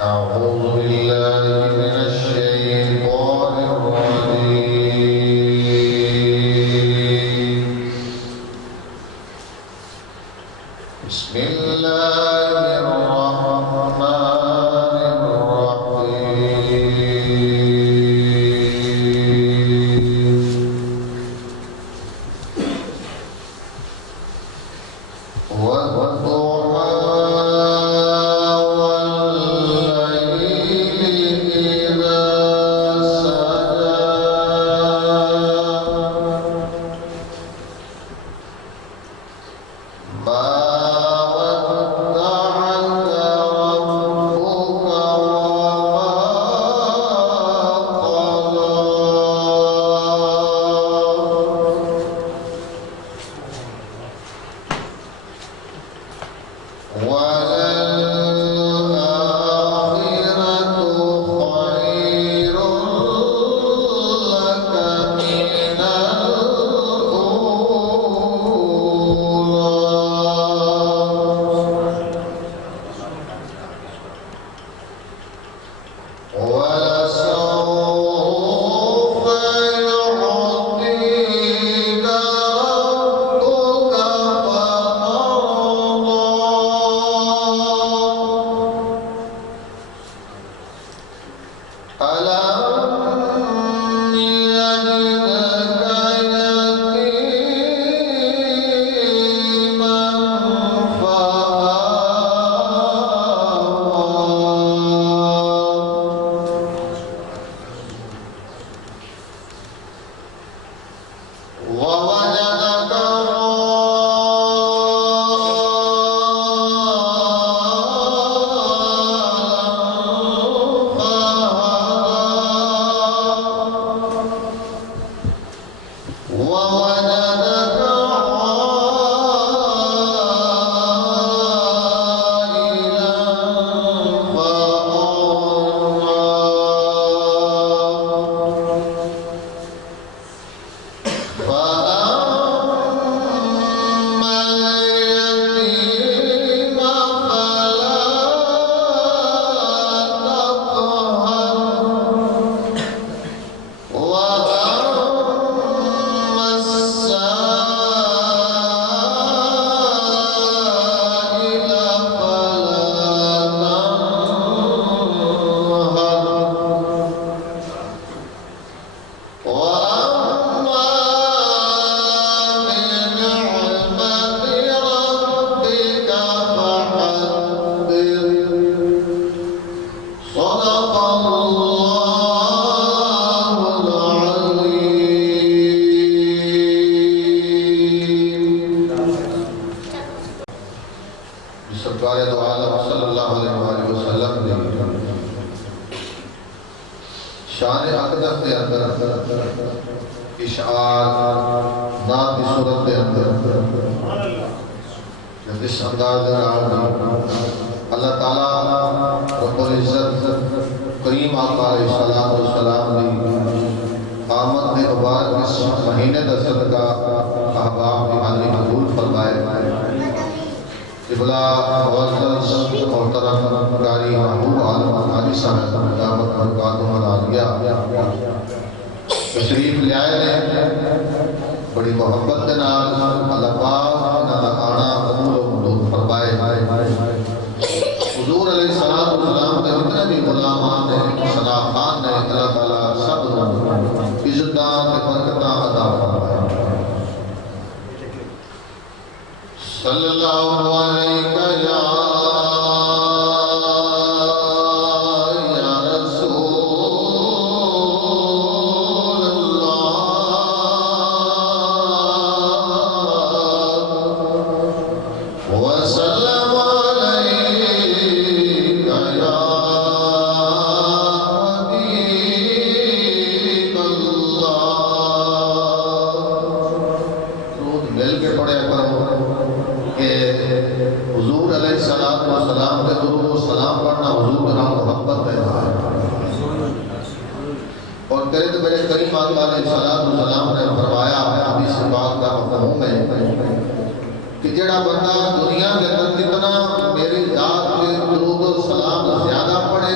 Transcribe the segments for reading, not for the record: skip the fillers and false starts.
أعوذ بالله من الشيطان الرجيم. بسم الله الرحمن الرحيم. والضحى سرکار دو عالم صلی اللہ علیہ وآلہ وسلم نے شان اقدس دے اندر اشعار نات کی صورت دے اندر جس انداز دے اللہ تعالیٰ رب العزت کریم آقا علیہ السلام نے آمد دے مبارک اس مہینے دا صدقہ احباب کی حاضری قبول فرمائے. قبلہ معزز محترم قاری محبوب عالم حاجی صاحب دعوت برکاتہ العالیہ تشریف لے آئے نے بڑی محبت کے نال اللہ پاک انہاں دا آنا قبول و منظور فرمائے. حضور علیہ السلام کے جتنے بھی غلامان نے ثنا خان نے اللہ تعالیٰ سب عزتاں تے برکتاں عطا فرمائے. صلی اللہ علیہ یا رسول اللہ وسلم علیک یا حبیب اللہ. درود مل کے پڑھے کرو کہ حضور علیہ السلام کے درود و سلام پڑھنا حضور کا محبت ہے. اور قریب میرے کریم آقا علیہ السلام نے فرمایا ہے حدیث پاک کا مفہوم ہے کہ جڑا بندہ دنیا کے اندر جتنا میری ذات کے درود و سلام زیادہ پڑھے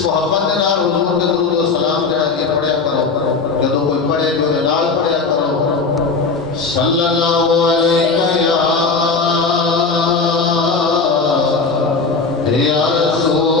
اس محبت کے نال حضور کے درود و سلام جڑا کہ پڑھیا کرو جدوں کوئی پڑھے جو نال پڑھیا کرو صلی اللہ علیہ یا رسول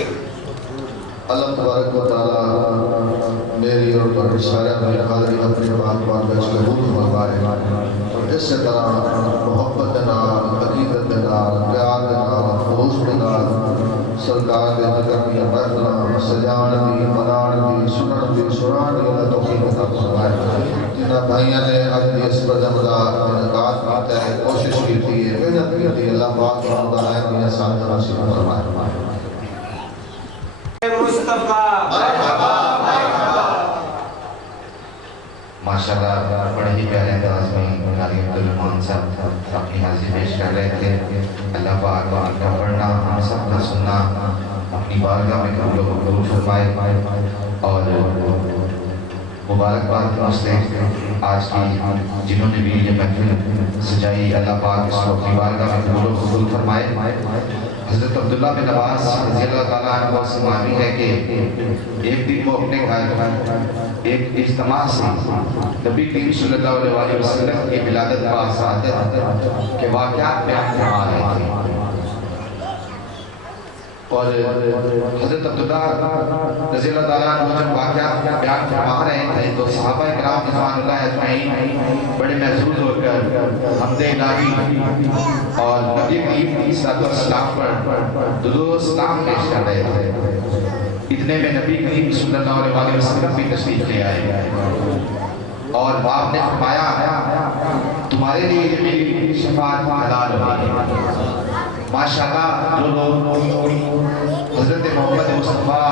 اللہ تبارک و تعالیٰ میری اور تمہاری سارے میرے حاضری اپنی بات کا قبول فرمائے اور اس طرح محبت کے نال عقیدت کے نال پیار کے نال خلوص کے نال سرکار کے ذکر کی محفل سجان دی منان دی سنن دی سنان دی اللہ توفیق عطا فرمائے جنہاں بھائیاں نے اج دی اس برجم دا انعقاد کیتا ہے کوشش کی ہے محنت کی ہے اللہ پاک تعالیٰ کی ساتھ نصیب فرمائے ماشاءاللہ بڑے ہی پیارے انداز میں قاری عبدالرحمان صاحب اپنی حاضری پیش کر رہے تھے اللہ پاک ان کا پڑھنا ہم سب کا سننا اپنی بارگاہ میں قبول و قبول فرمائے اور مبارکباد مسئلے آج کی جنہوں نے بھی یہ محفل سجائی اللہ پاک اس کو اپنی بارگاہ میں قبول و قبول فرمائے حضرت عبداللہ بن عباس رضی اللہ تعالیٰ عنہ سے معلوم ہے کہ ایک دن وہ اپنے گھر ایک اجتماع سے نبی کریم صلی اللہ علیہ وسلم کی ولادت باسعادت کے واقعات بیان فرما رہے تھے اور حضرت عبداللہ رضی اللہ تعالیٰ عنہ جب واقعات بیان فرما رہے تھے تو صحابہ کرام رضوان اللہ اجمعین بڑے محظوظ ہو کر حمد الہی اور نبی کریم صلی اللہ علیہ وسلم پر درود و سلام پیش کر رہے تھے اتنے میں نبی کریم صلی اللہ علیہ وسلم بھی تشریف لے آئے اور آپ نے فرمایا تمہارے لیے یہ میری شفاعت حلال ہوئی ماشاءاللہ جو لوگ حضرت محمد مصطفیٰ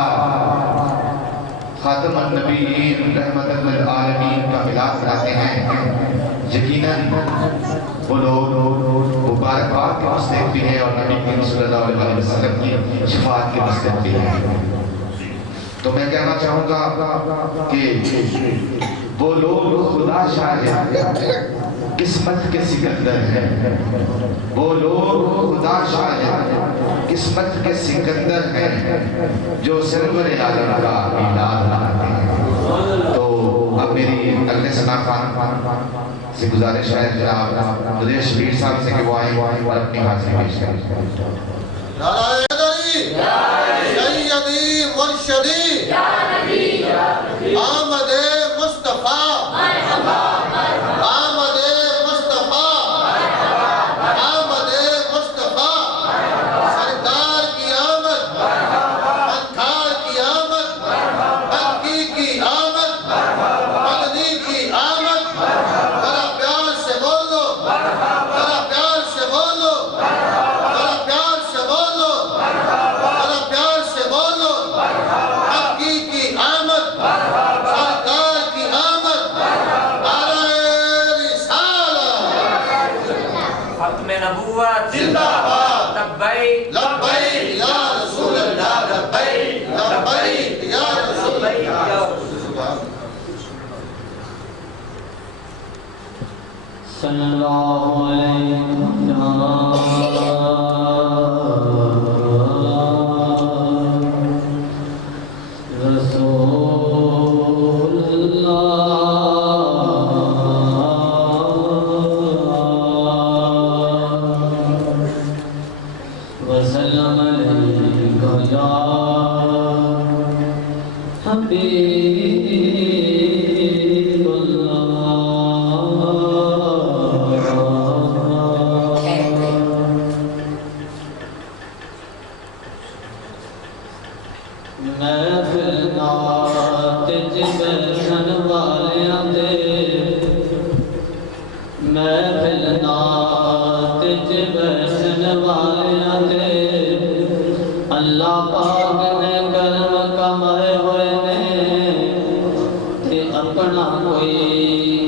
خاتم النبیین رحمت للعالمین کا میلاد مناتے ہیں یقیناً وہ لوگ مبارکباد کے مستحق بھی ہیں اور نبی کریم صلی اللہ علیہ وسلم کی شفاعت کے مستحق بھی ہیں تو میں کہنا چاہوں گا کہ وہ لوگ خدا شاہد قسمت کے سکندر ہیں وہ لوگ خدا شاہد قسمت کے سکندر ہیں جو سرور عالم کا میلاد مناتے ہیں تو اب میری اگلے ثنا خان سے گزارش ہے جناب مدیر شبیر صاحب سے کہ وہ آئیں اور اپنی حاضری پیش کریں سیدی مرشدی آمد مصطفیٰ آمد مصطفیٰ آمد مصطفیٰ سرکار کی آمد مکار کی آمد مکی کی آمد مدنی کی آمد ذرا پیار سے بولو ذرا پیار سے بولو ذرا پیار سے بولو ذرا پیار سے بولو مکی کی آمد سرکار کی آمد ختم نبوت زندہ باد لبیک لبیک یا رسول اللہ لبیک لبیک یا رسول اللہ صلی اللہ علیہ رسول اللہ وسلم علیہ یا حبیب محفل نات جبسن والیاں دے محفل نات جبسن والیاں دے اللہ پاک نے کرم کمائے ہوئے نے تے اپنا کوئی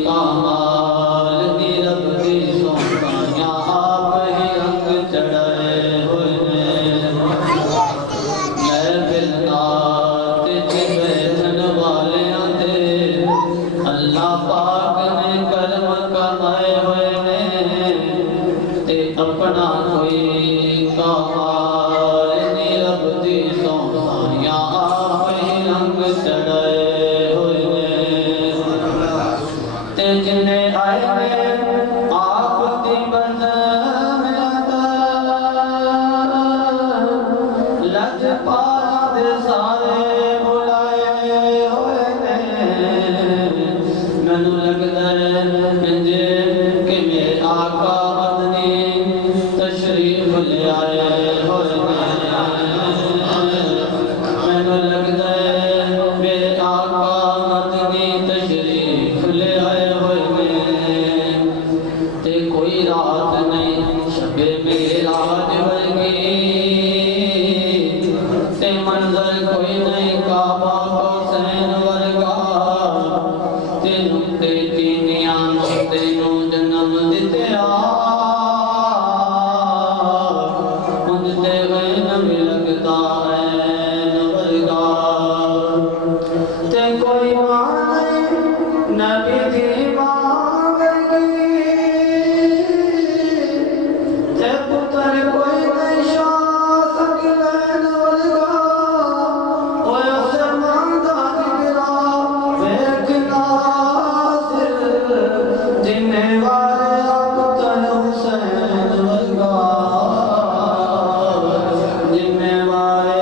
کامال دی رب دی سونیاں آپ ہی رنگ چڑھائے ہوئے نے محفل نات جبسن والیاں دے اللہ پاک نے کرم کمائے ہوئے نے تے اپنا کوئی کامال دی رب دی بھی لگتا ہے ورگا تے کوئی ماں نبی دی ماں ورگی تے پتر کوئی نہیں شاہ سکلین ورگا اوے آسمان دا ذکرا ویکھ ناصر جننے والے پتر حسین ورگا جننے والے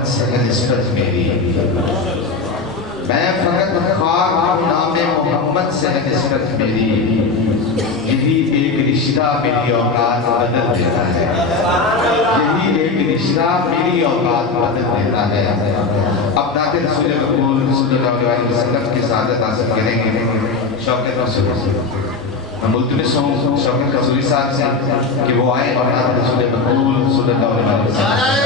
محمد سے ہے نسبت میری، میں فقط خاک ہوں نام محمد سے ہے نسبت میری، یہی ایک رشتہ میری اوقات بدل دیتا ہے، یہی ایک رشتہ میری اوقات بدل دیتا ہے۔ اب نعت رسول مقبول صلی اللہ علیہ وسلم کی سعادت حاصل کریں گے شوکت رسول سے۔ میں ملتمس ہوں شوکت رسولی صاحب سے کہ وہ آئیں اور نعت رسول مقبول صلی اللہ علیہ وسلم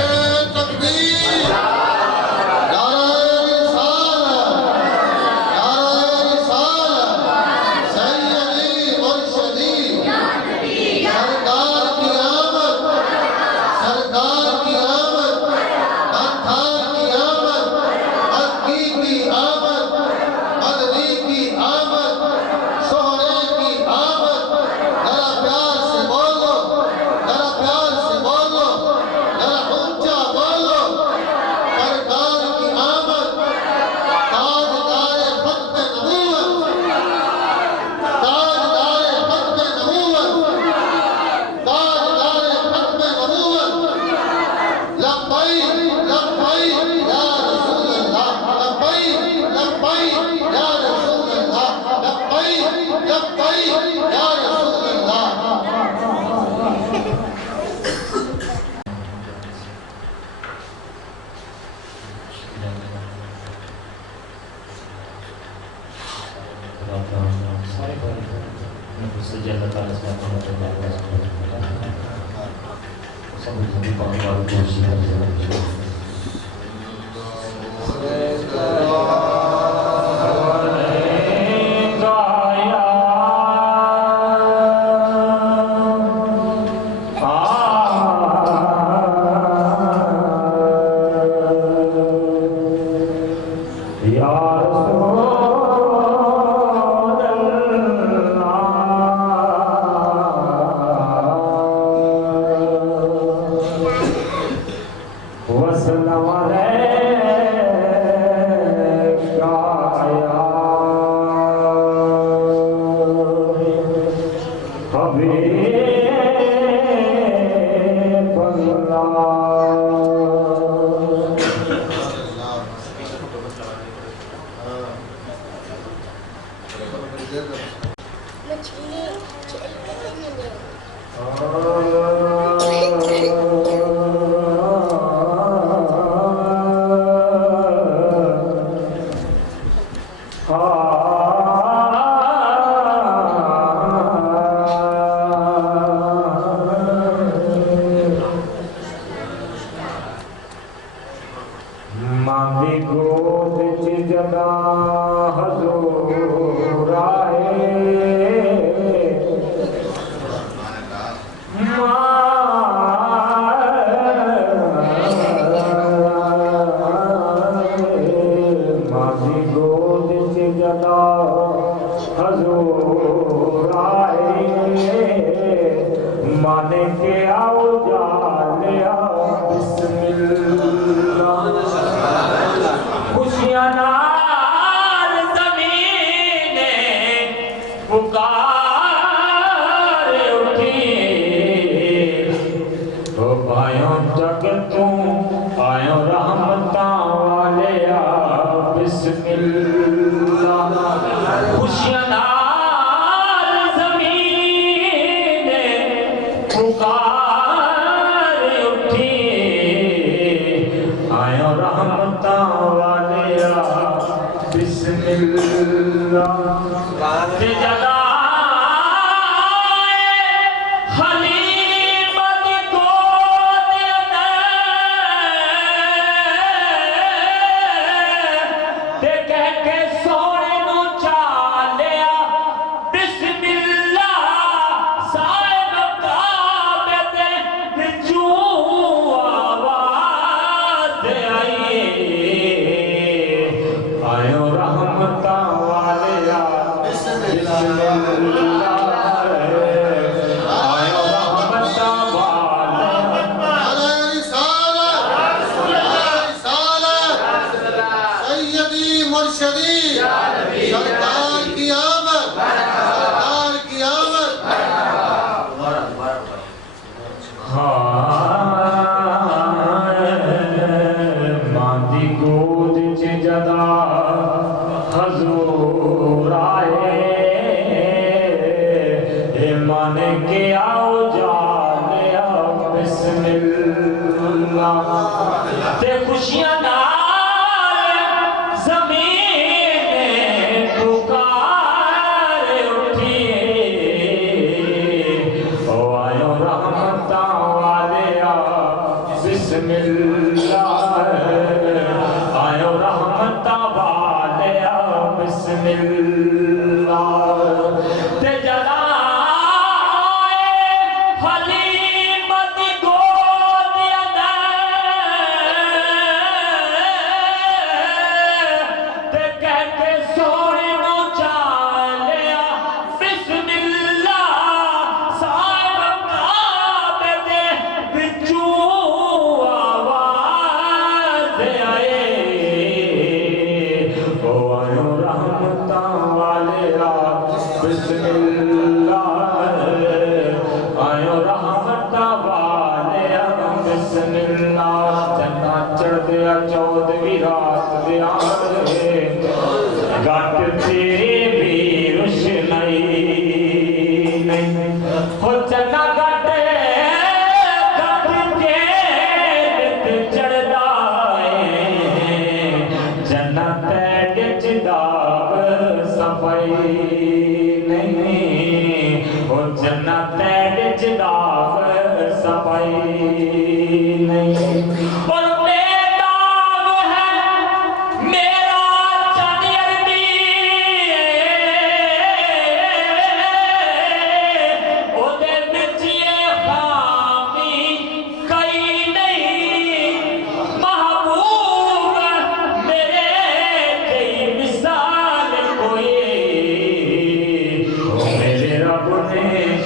رحمت والیا بسم اللہ دی گود چ جدا حضور آئے من کے آؤ جانیا بسم اللہ تے خوشیاں نال زمین پکار اٹھیے او آئو رحمتاں والیا بسم اللہ آئو رحمتاں والیا بسم اللہ تے جدا چودویں رات دے آندے گھٹ تیرے بھی روشنائی نہیں ہو چنا گھٹ کے نت چڑھدا ہے جنت وچ داغ صفائی نہیں ہو جنت وچ داغ صفائی نہیں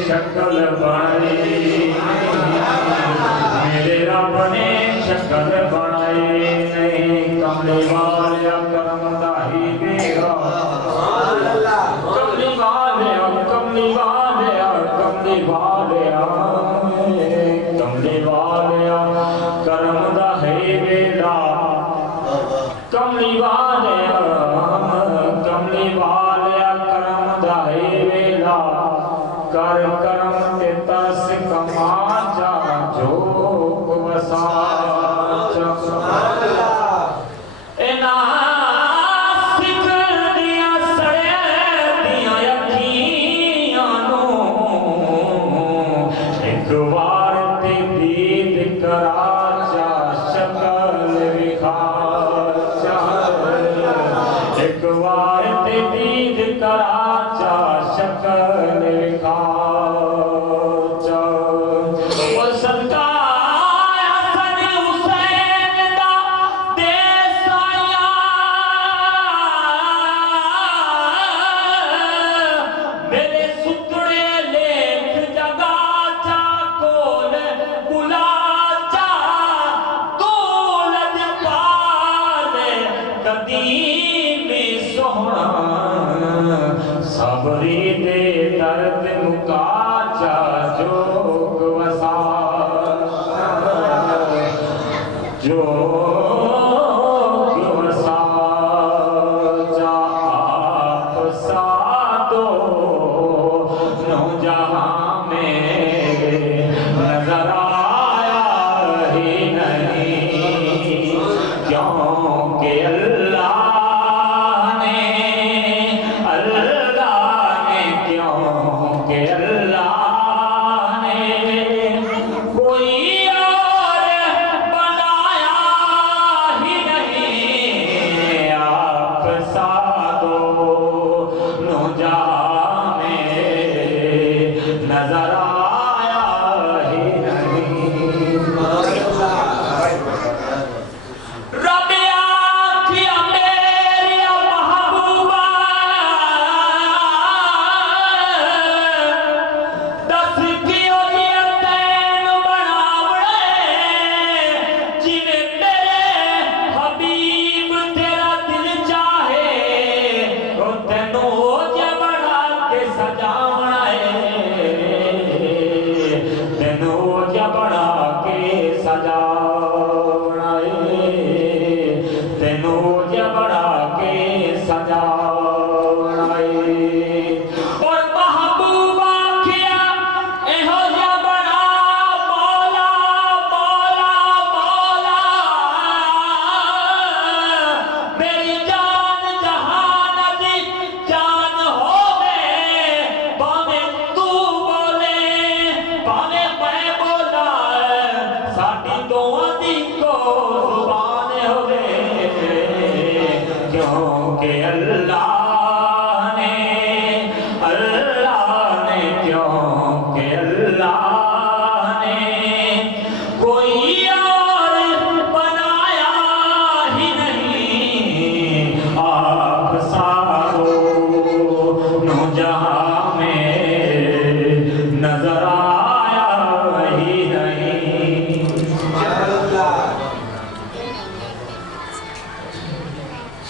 شکل بنائی میرے رب نے شکل بنائی نہیں کملی والیا کرم داہی میرا کملی والیا کملی والیا کملی والیا کملی والیا کرم داہی میرا کملی والیا کملی والیا کرم داہی میرا کر کرم تے ترس کما جا جو وسا اینا سکھ دیا سڑے دیا یقیناں ایک وار تے دید کرا جا شکل وکھا جا ایک وار تے دید کرا جا شکل وکھا صبری دے درد مکا جا جوگ وسا جوگ وسا جا آپ سادو نو جہاں میں نظر آیا ہی نہیں کیونکہ اللہ کوئی اور بنایا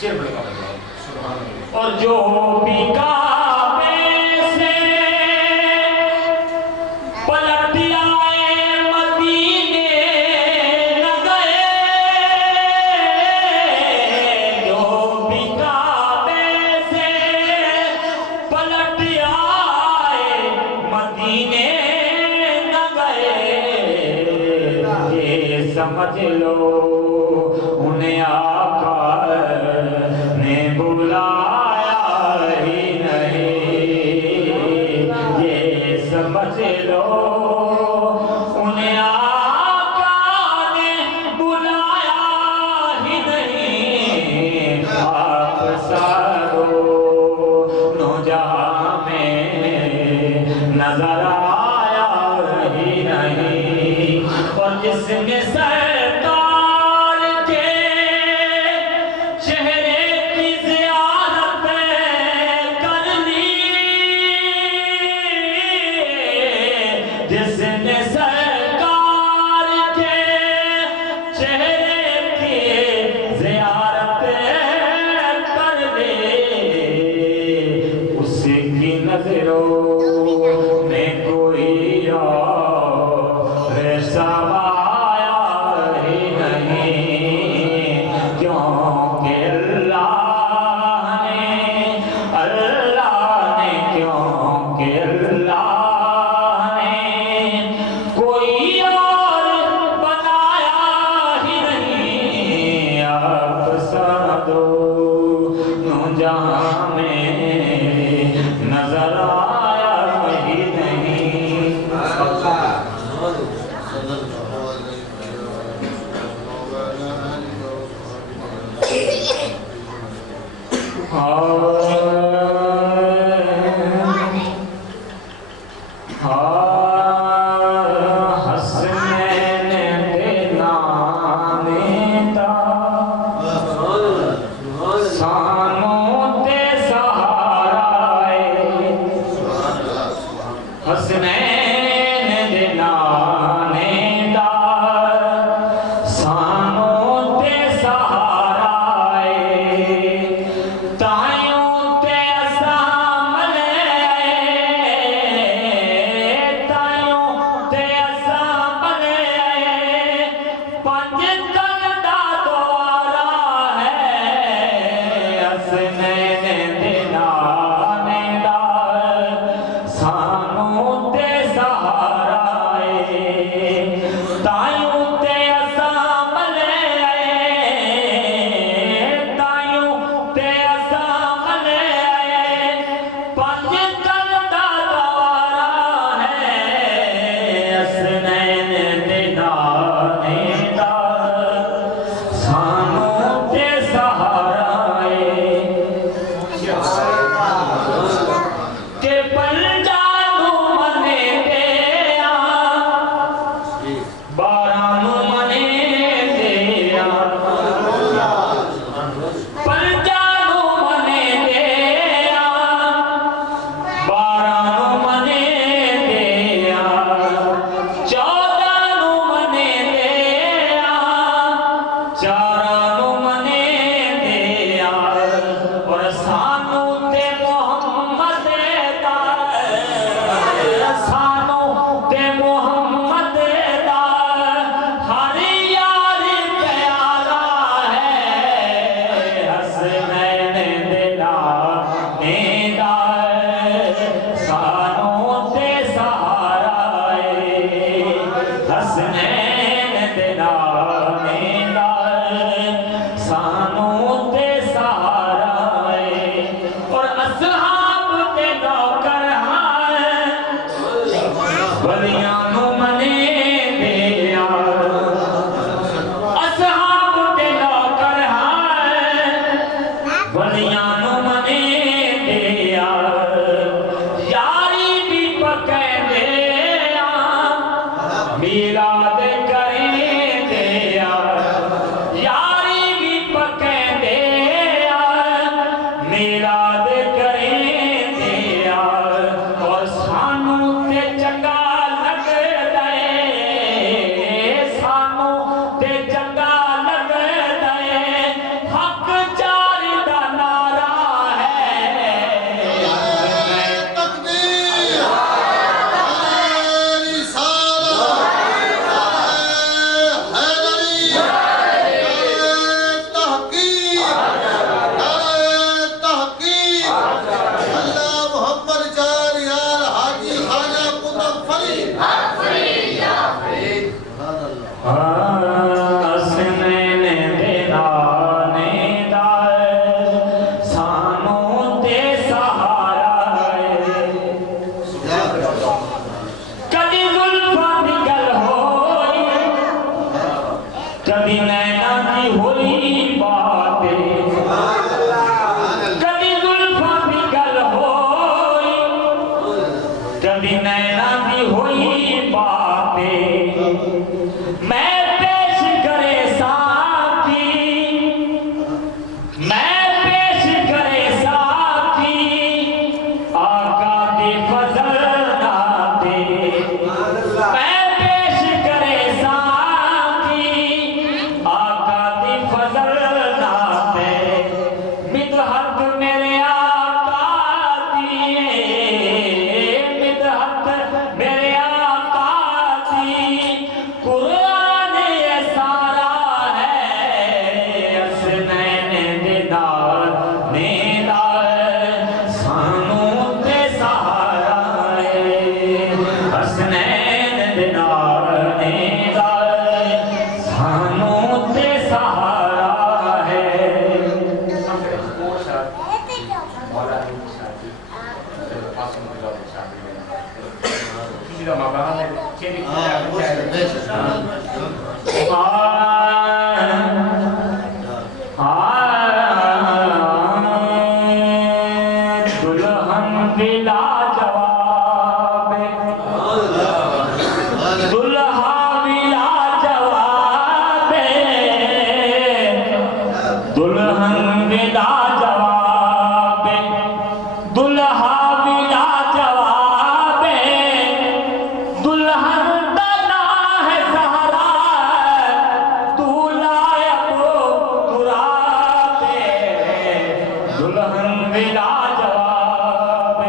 شیر بڑے کا بجائے سبحان اللہ اور جو بھی کعبے سے پلٹ آئے مدینے نہ گئے جو بھی کعبے سے پلٹ آئے مدینے نہ گئے یہ سمجھ لو انہیں آقا نے بلایا ہی نہیں یہ سمجھ لو انہیں آقا نے بلایا ہی نہیں آپ سارو نو جہاں میں نظر آیا ہی نہیں اور جس نے سرکار کے چہرے کی زیارت کر لی جس نے سرکار کے چہرے کی زیارت کر لی اس کی نظروں میں کوئی اور سوایا ہی نہیں کیونکہ اللہ نے کیونکہ اللہ نے کوئی اور بنایا ہی نہیں آپ سادو نو جہاں میں نظر آیا ہی نہیں حسنین دے نانے دا سانوں تے سہارا حسنین دے نانے دا سانوں تے سہارا تائیوں ہوئی باتیں کبھی زلفاں بھی گل ہوئی کبھی نینا بھی ہوئی باتیں میں پیش کرے ساتھی میں پیش کرے ساتھی آقا دی فضل ناتے میں پیش کرے ساتھی آقا دی فضل ناتے مدحت میرے آقا دیے مدحت میرے آقا دی قرآن یہ سارا ہے حسنین دیدار نیدار سانوں تے سہارا ہے حسنین دیدار نیدار سانوں تے سہارا ہے دلہن بلا جواب دلہا بلا جواب دلہن بلا جواب دلہا بلا جواب دلہن دنا ہے سہرا دولہا ابو تراب دلہن بلا جواب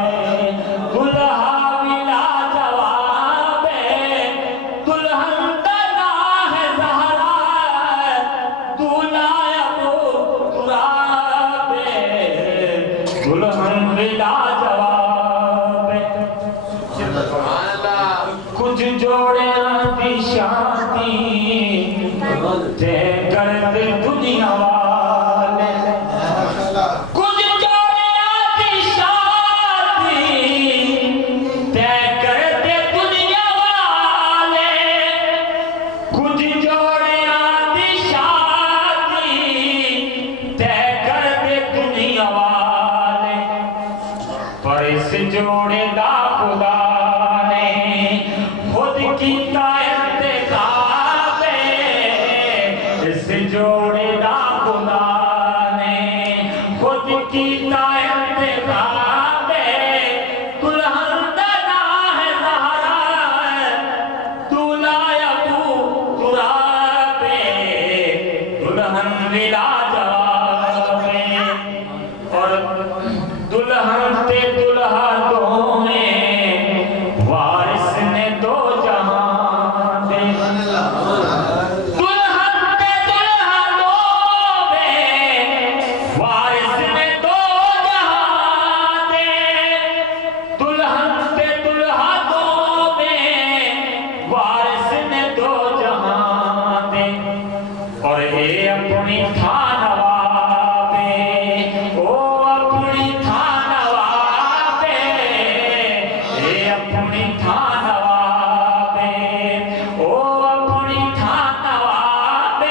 دلہا بلا جواب دلہن دنا ہے سہرا دولہا ابو تراب دلہن بلا جواب کچھ جوڑے دی شادی تے کرتے دنیا والے کچھ جوڑے دی شادی تے کرتے دنیا والے کچھ جوڑے دی شادی تے کرتے دنیا والے پر اس جوڑے دا خدا نے خود کیتا انتخاب اس جوڑے دا خدا نے خود کیتا انتخاب دلہن دنا ہے سہرا دولہا ابو تراب دلہن بلا جواب اور دلہن تے دلہا دونیں وارث نے دو جہاں دے دلہن تے دلہا دونیں وارث نے دو جہاں دے دلہن تے دلہا دونیں وارث نے دو جہاں دے اور اے اپنی تھانواب او اپنی تھانواب اے اپنی تھانواب او اپنی تھانواب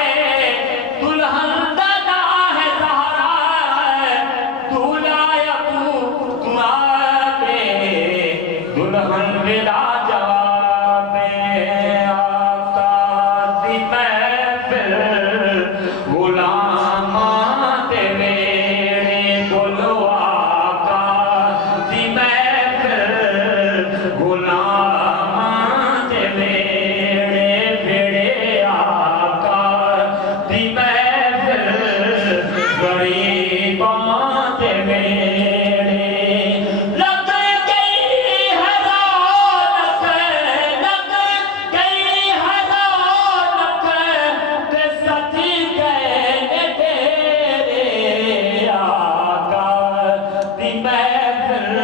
دلہن دنا ہے سہرا دولہا ابو تراب دلہن بلا جواب آقا دی محفل غلاماں دے ویڑے بولو آقا دی محفل غلاماں دے ویڑے ویڑے آقا دی محفل غریباں دے ویڑے لگ گئی ہے رونق لگ گئی ہے رونق تے سجی گئے تیرے آقا دی محفل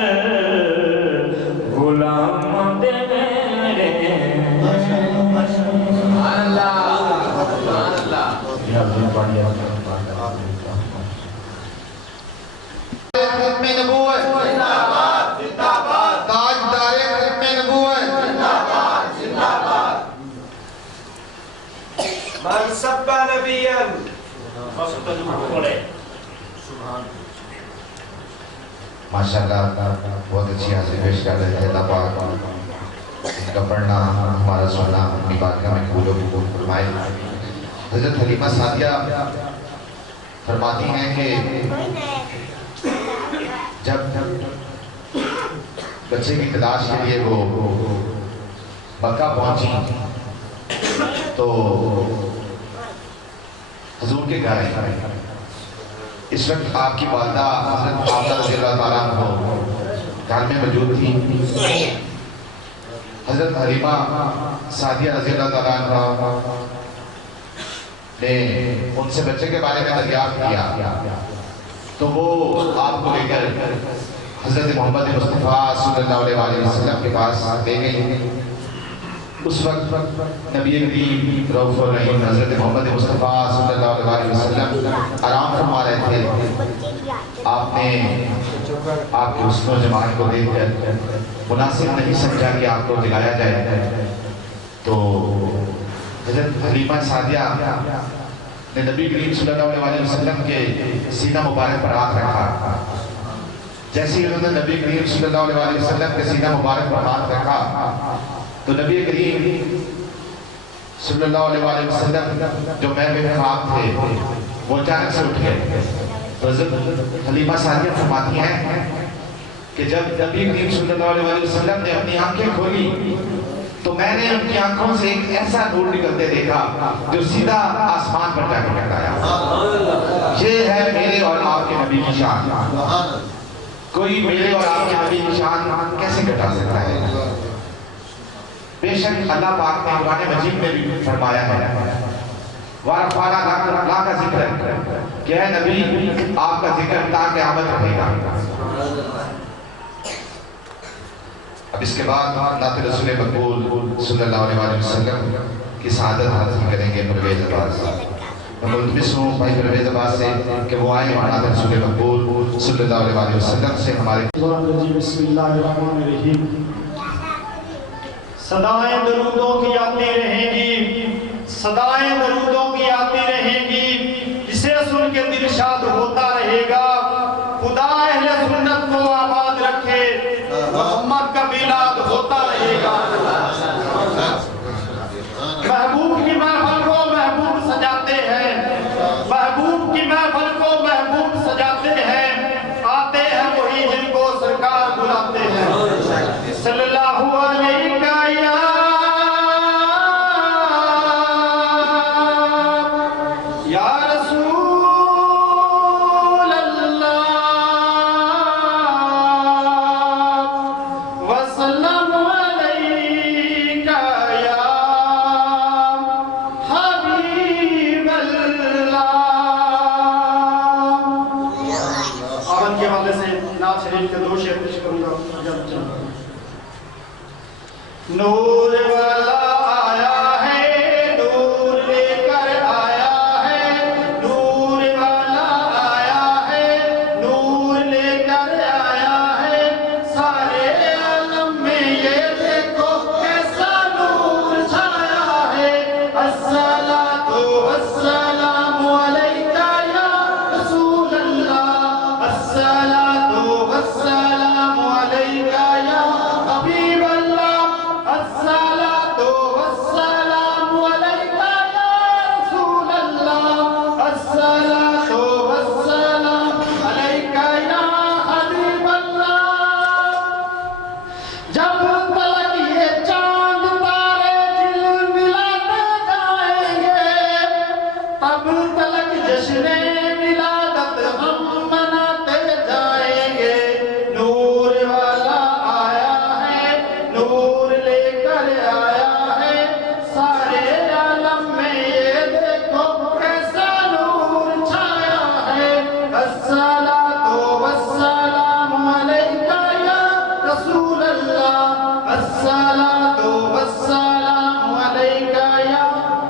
غلام دے ویڑے ختم نبوت تاجدار ختم نبوت من سب نبيا ماشاءاللہ بہت اچھی حاضری پیش کر رہے تھے. اللہ پاک ان کا پڑھنا ہمارا سننا اپنی بارگاہ میں قبول و قبول فرمائے. حضرت حلیمہ سعدیہ فرماتی ہیں کہ جب بچے کی تلاش کے لیے وہ مکہ پہنچی تو حضور کے گھر آئے. اس وقت آپ کی والدہ حضرت عائشہ رضی اللہ تعالیٰ عنہ گھر میں موجود تھی. حضرت حلیمہ سعدیہ رضی اللہ تعالیٰ عنہ نے ان سے بچے کے بارے میں دریافت کیا تو وہ آپ کو لے کر حضرت محمد مصطفیٰ صلی اللہ علیہ وسلم کے پاس لے گئی. اس وقت نبی کریم رؤوف الرحیم حضرت محمد مصطفیٰ صلی اللہ علیہ وسلم آرام فرما رہے تھے. آپ نے آپ کے حسن و جمال کو دیکھ کر مناسب نہیں سمجھا کہ آپ کو دلایا جائے تو حضرت حلیمہ سعدیہ نے نبی کریم صلی اللہ علیہ وسلم کے سینہ مبارک پر ہاتھ رکھا. جیسے ہی انہوں نے نبی کریم صلی اللہ علیہ وسلم کے سینہ مبارک پر ہاتھ رکھا تو نبی کریم صلی اللہ علیہ وسلم جو محو خواب تھے وہ اچانک سے اٹھ گئے. حضرت حلیمہ سعدیہ فرماتی ہیں کہ جب نبی کریم صلی اللہ علیہ وسلم نے اپنی آنکھیں کھولی تو میں نے ان کی آنکھوں سے ایک ایسا نور نکلتے دیکھا جو سیدھا آسمان پر جا کے ٹکرایا. یہ ہے میرے اور آپ کے نبی کی شان. کوئی میرے اور آپ کے نبی کی شان کیسے گھٹا سکتا ہے؟ بے شک اللہ پاک نے قرآن مجید میں بھی فرمایا ہے وَرَفَعْنَا لَكَ ذِكْرَكَ کہ اے نبی آپ کا ذکر تا قیامت رہے گا. اب اس کے بعد نعت رسول مقبول صلی اللہ علیہ وسلم کی سعادت حاصل کریں گے پرویز عباس. میں ملتمس ہوں بھائی پرویز عباس سے کہ وہ آئیں اور نعت رسول مقبول صلی اللہ علیہ وسلم سے ہمارے بسم اللہ الرحمن الرحیم. صدائیں درودوں کی آتی رہیں گی, صدائیں درودوں کی آتی رہیں گی, جسے سن کے دل شاد ہوتا رہے گا. خدا اہل سنت کو آباد رکھے, محمد کا میلاد ہوتا رہے گا. محبوب کی محفل کو محبوب سجاتے ہیں, محبوب کی محفل کو محبوب سجاتے ہیں. آتے ہیں وہی جن کو سرکار بلاتے ہیں. صلی اللہ علیہ نور والا آیا ہے, نور لے کر آیا ہے, نور والا آیا ہے, نور لے کر آیا ہے. سارے عالم میں یہ دیکھو کیسا نور چھایا ہے. الصلاۃ والسلام علیکہ یا رسول اللہ, الصلاۃ والسلام علیکہ یا حبیب اللہ. الصلاۃ والسلام علیکہ یا رسول اللہ, الصلاۃ والسلام علیکہ یا حبیب اللہ. جب تلک یہ چاند تارے جل ملاتے جائیں گے, تب تلک جشن ولادت ہم مناتے جائیں گے. نور والا آیا ہے, نور لے کر آیا ہے. سارے عالم میں یہ دیکھو کیسا نور چھایا ہے. الصلاۃ والسلام علیکہ یا رسول اللہ, الصلاۃ والسلام علیکہ یا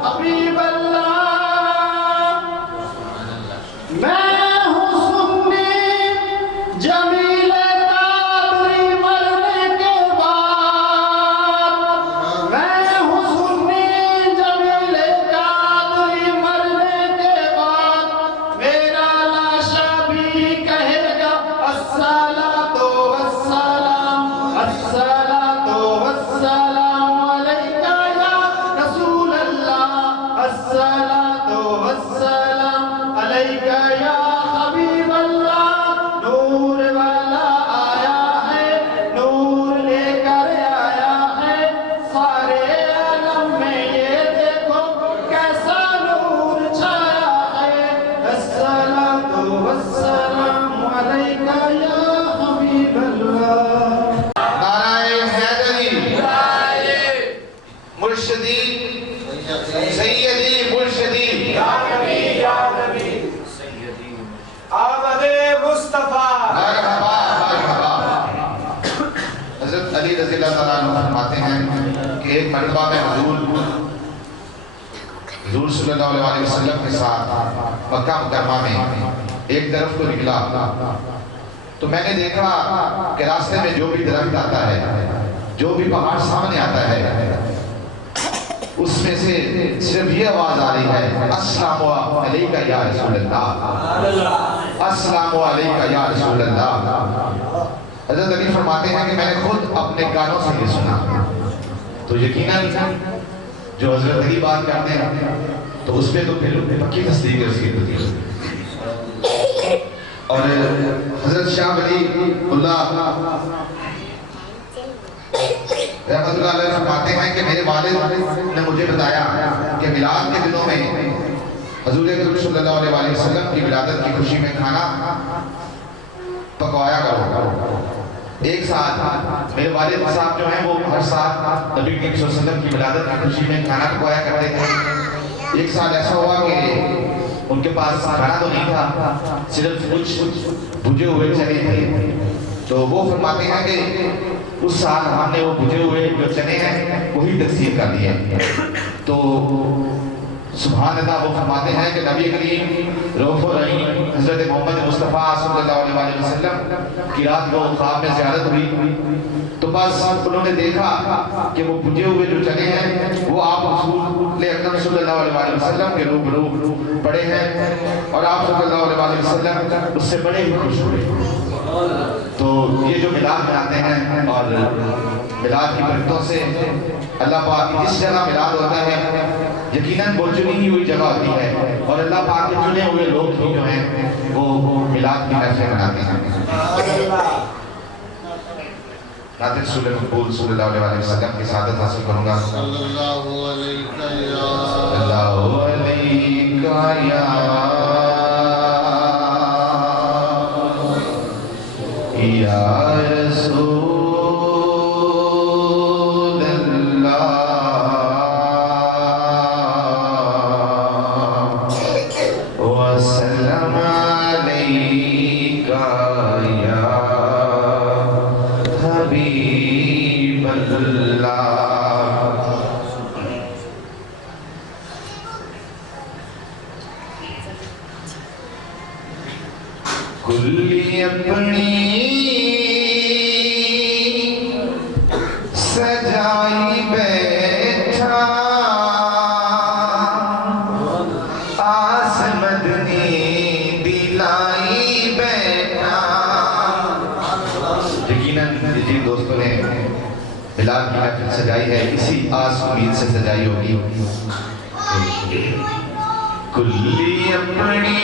حبیب اللہ. میں ہوں سنی جمیل قادری مرنے کے بعد, میں ہوں سنی جمیل قادری مرنے کے بعد. علیکہ یا حبیب اللہ نور والا آیا ہے نور لے کر آیا ہے سارے عالم میں یہ دیکھو کیسا نور چھایا ہے الصلاۃ والسلام علیکہ یا حبیب اللہ نعرہ حیدری مرشدی سیدی مرشدی آمد مصطفیٰ مرحبا مرحبا۔ حضرت علی رضی اللہ تعالیٰ عنہ فرماتے ہیں کہ ایک مرتبہ میں حضور صلی اللہ علیہ وسلم کے ساتھ مکہ مکرمہ میں ایک طرف کو نکلا تو میں نے دیکھا کہ راستے میں جو بھی درخت آتا ہے جو بھی پہاڑ سامنے آتا ہے اس میں سے صرف یہ آواز آ رہی ہے السلام علیکہ یا رسول اللہ السلام علیکہ یا رسول اللہ۔ حضرت علی فرماتے ہیں کہ میں نے خود اپنے کانوں سے یہ سنا تو یقیناً جو حضرت علی بات کرتے ہیں تو اس پہ تو پھر پکی تصدیق ہے اس کی ہوتی ہے۔ اور حضرت شاہ ولی اللہ رحمت اللہ علیہ فرماتے ہیں کہ میرے والد نے مجھے بتایا کہ میلاد کے دنوں میں حضور اکرم صلی اللہ علیہ وسلم کی ولادت کی خوشی میں کھانا پکوایا کرو۔ ایک ساتھ میرے والد صاحب جو ہیں وہ ہر سال نبی کریم صلی اللہ علیہ وسلم کی ولادت کی خوشی میں کھانا پکوایا کرتے تھے۔ ایک سال ایسا ہوا کہ ان کے پاس کھانا تو نہیں تھا صرف کچھ بھجے ہوئے چنے تھے تو وہ فرماتے ہیں کہ اس سال ہم نے وہ بھجے ہوئے جو چنے ہیں وہی تقسیم کر دیے تو سبحان اللہ وہ فرماتے ہیں کہ نبی کریم رؤوف الرحیم حضرت محمد مصطفیٰ صلی اللہ علیہ وسلم کی رات کو خواب میں زیارت ہوئی تو بس انہوں نے دیکھا کہ وہ بھجے ہوئے جو چنے ہیں وہ آپ رسول اکرم صلی اللہ علیہ وسلم کے روبرو پڑے ہیں اور آپ صلی اللہ علیہ وسلم اس سے بڑے ہی خوش ہوئے۔ تو یہ جو میلاد مناتے ہیں اور میلاد کی برکتوں سے اللہ پاک جس جگہ میلاد ہوتا ہے یقیناً وہ چنی ہی ہوئی جگہ ہوتی ہے اور اللہ پاک کے چنے ہوئے لوگ ہی جو ہیں وہ میلاد کی محفلیں مناتے ہیں۔ ناطق رسول مقبول صلی اللہ علیہ وسلم کی سعادت حاصل کروں گا۔ صلی اللہ علیہ یا رسول اللہ وسلم علیکہ یا حبیب اللہ۔ کلی اپنی سجائی بیٹھا آس مدنی دلائی بیٹھا۔ یقیناً جی دوستوں نے میلاد کی محفل سجائی ہے اسی آس امید سے سجائی ہوگی۔ کلی اپنی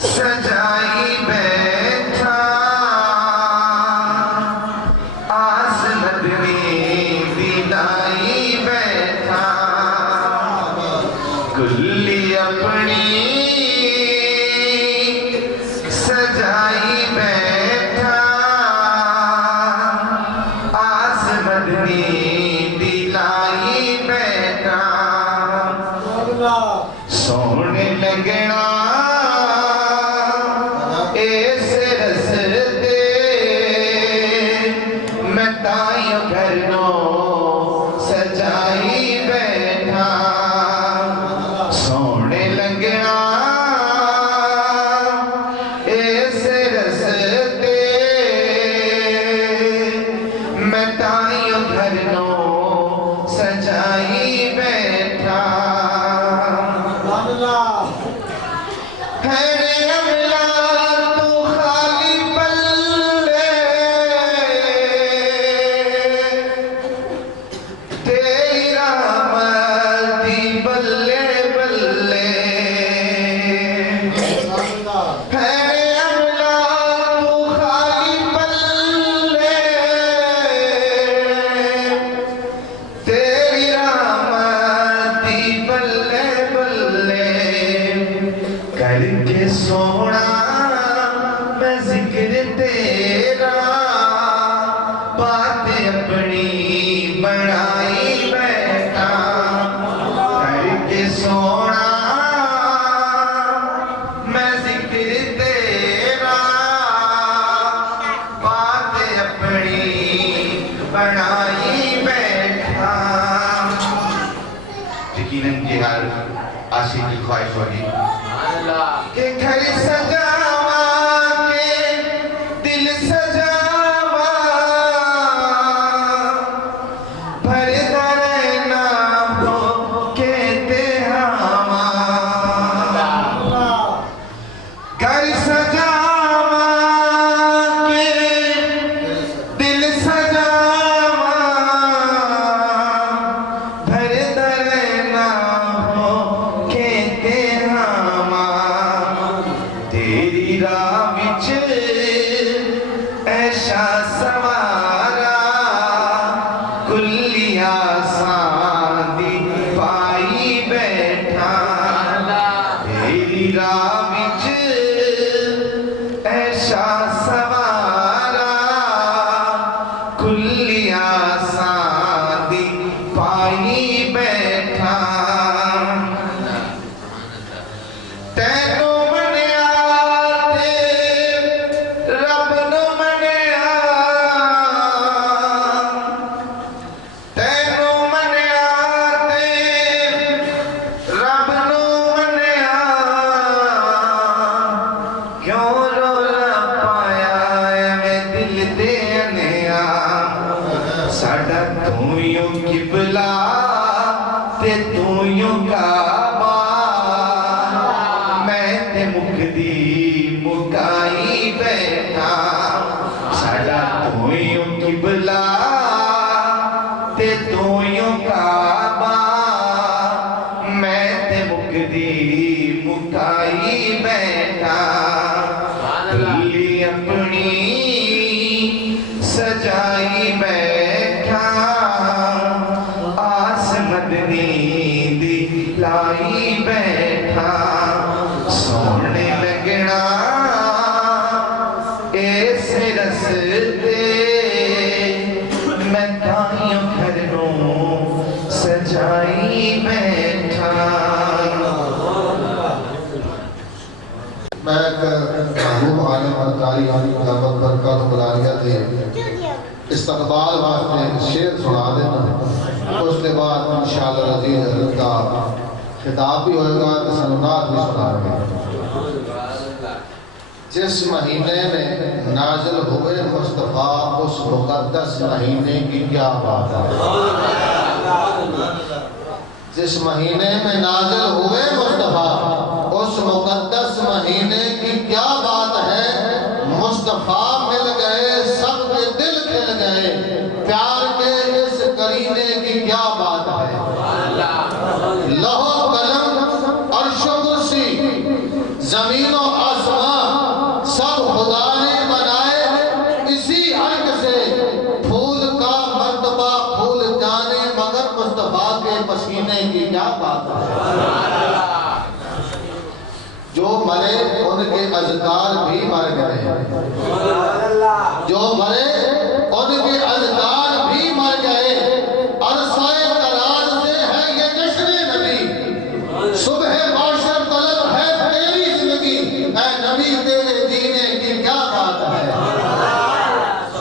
سجائی بیٹھا آس مدنی دلائی بیٹھا کلی اپنی سجائی بیٹھا آس مدنی دلائی بیٹھا سونے لگنا کر کے سونا میں ذکر تیرا بات اپنی بڑائی بیٹھا کر کے سونا میں ذکر تیرا بات اپنی بڑائی بیٹھا. یقیناً کہ ہر عاشق کی خواہش ہوگی کہ گھر سجاوا کے دل سجاوا بھر در نہ ہو کہتے ہما گھر سجاوا کے دل سجاوا بھر در نہ ہو کہتے ہما تیری راہ وچ ایشا سوارا کلی آسان دی پائی بیٹھا تیری راہ وچ ایشا سوارا کلی آسان دی پائی بیٹھا تینوں منیا تے رب نو منیا تینوں منیا تے رب نو منیا کیوں رولا پایا ایویں دل دے انیا ساڈا تو یوں قبلہ تے تو یوں کعبہ میں تے مکدی مکائی بیٹھا ساڈا تو یوں قبلہ تے تو یوں کعبہ میں تے مکدی مکائی بیٹھا کلی اپنی سجائی بیٹھا آس مدنی دی لائی بیٹھا سونے لگنا ایسے رستے میں تائیوں گھروں سجائی بیٹھا. میں ایک محبوب عالم ادکاری دعوت برکات بلالیہ تھے استقبال واسطے شعر سنا دینا اس کے بعد انشاءاللہ عزیز حضرت کا خطاب بھی ہوئے گا تسننات بھی سنا گے. جس مہینے میں نازل ہوئے مصطفیٰ اس مقدس مہینے کی کیا بات ہے. جس مہینے میں نازل ہوئے مصطفیٰ اس مقدس مہینے کی کیا بات ہے. مصطفیٰ مل گئے سب کے دل کھل گئے پیار کے اس کرینے کی کیا بات ہے. لوح قلم عرش و کرسی زمین و آسمان سب خدا نے بنائے اسی عرق سے پھول کا مرتبہ پھول جانے مگر مصطفیٰ کے پسینے کی کیا بات ہے. جو مرے ان کے اذکار بھی مر گئے جو مرے ان کے اذکار بھی مر گئے. عرصہ قرار سے ہے یہ جشن نبی صبح معاشر طلب ہے تیری زندگی اے نبی تیرے جینے کی کیا بات ہے.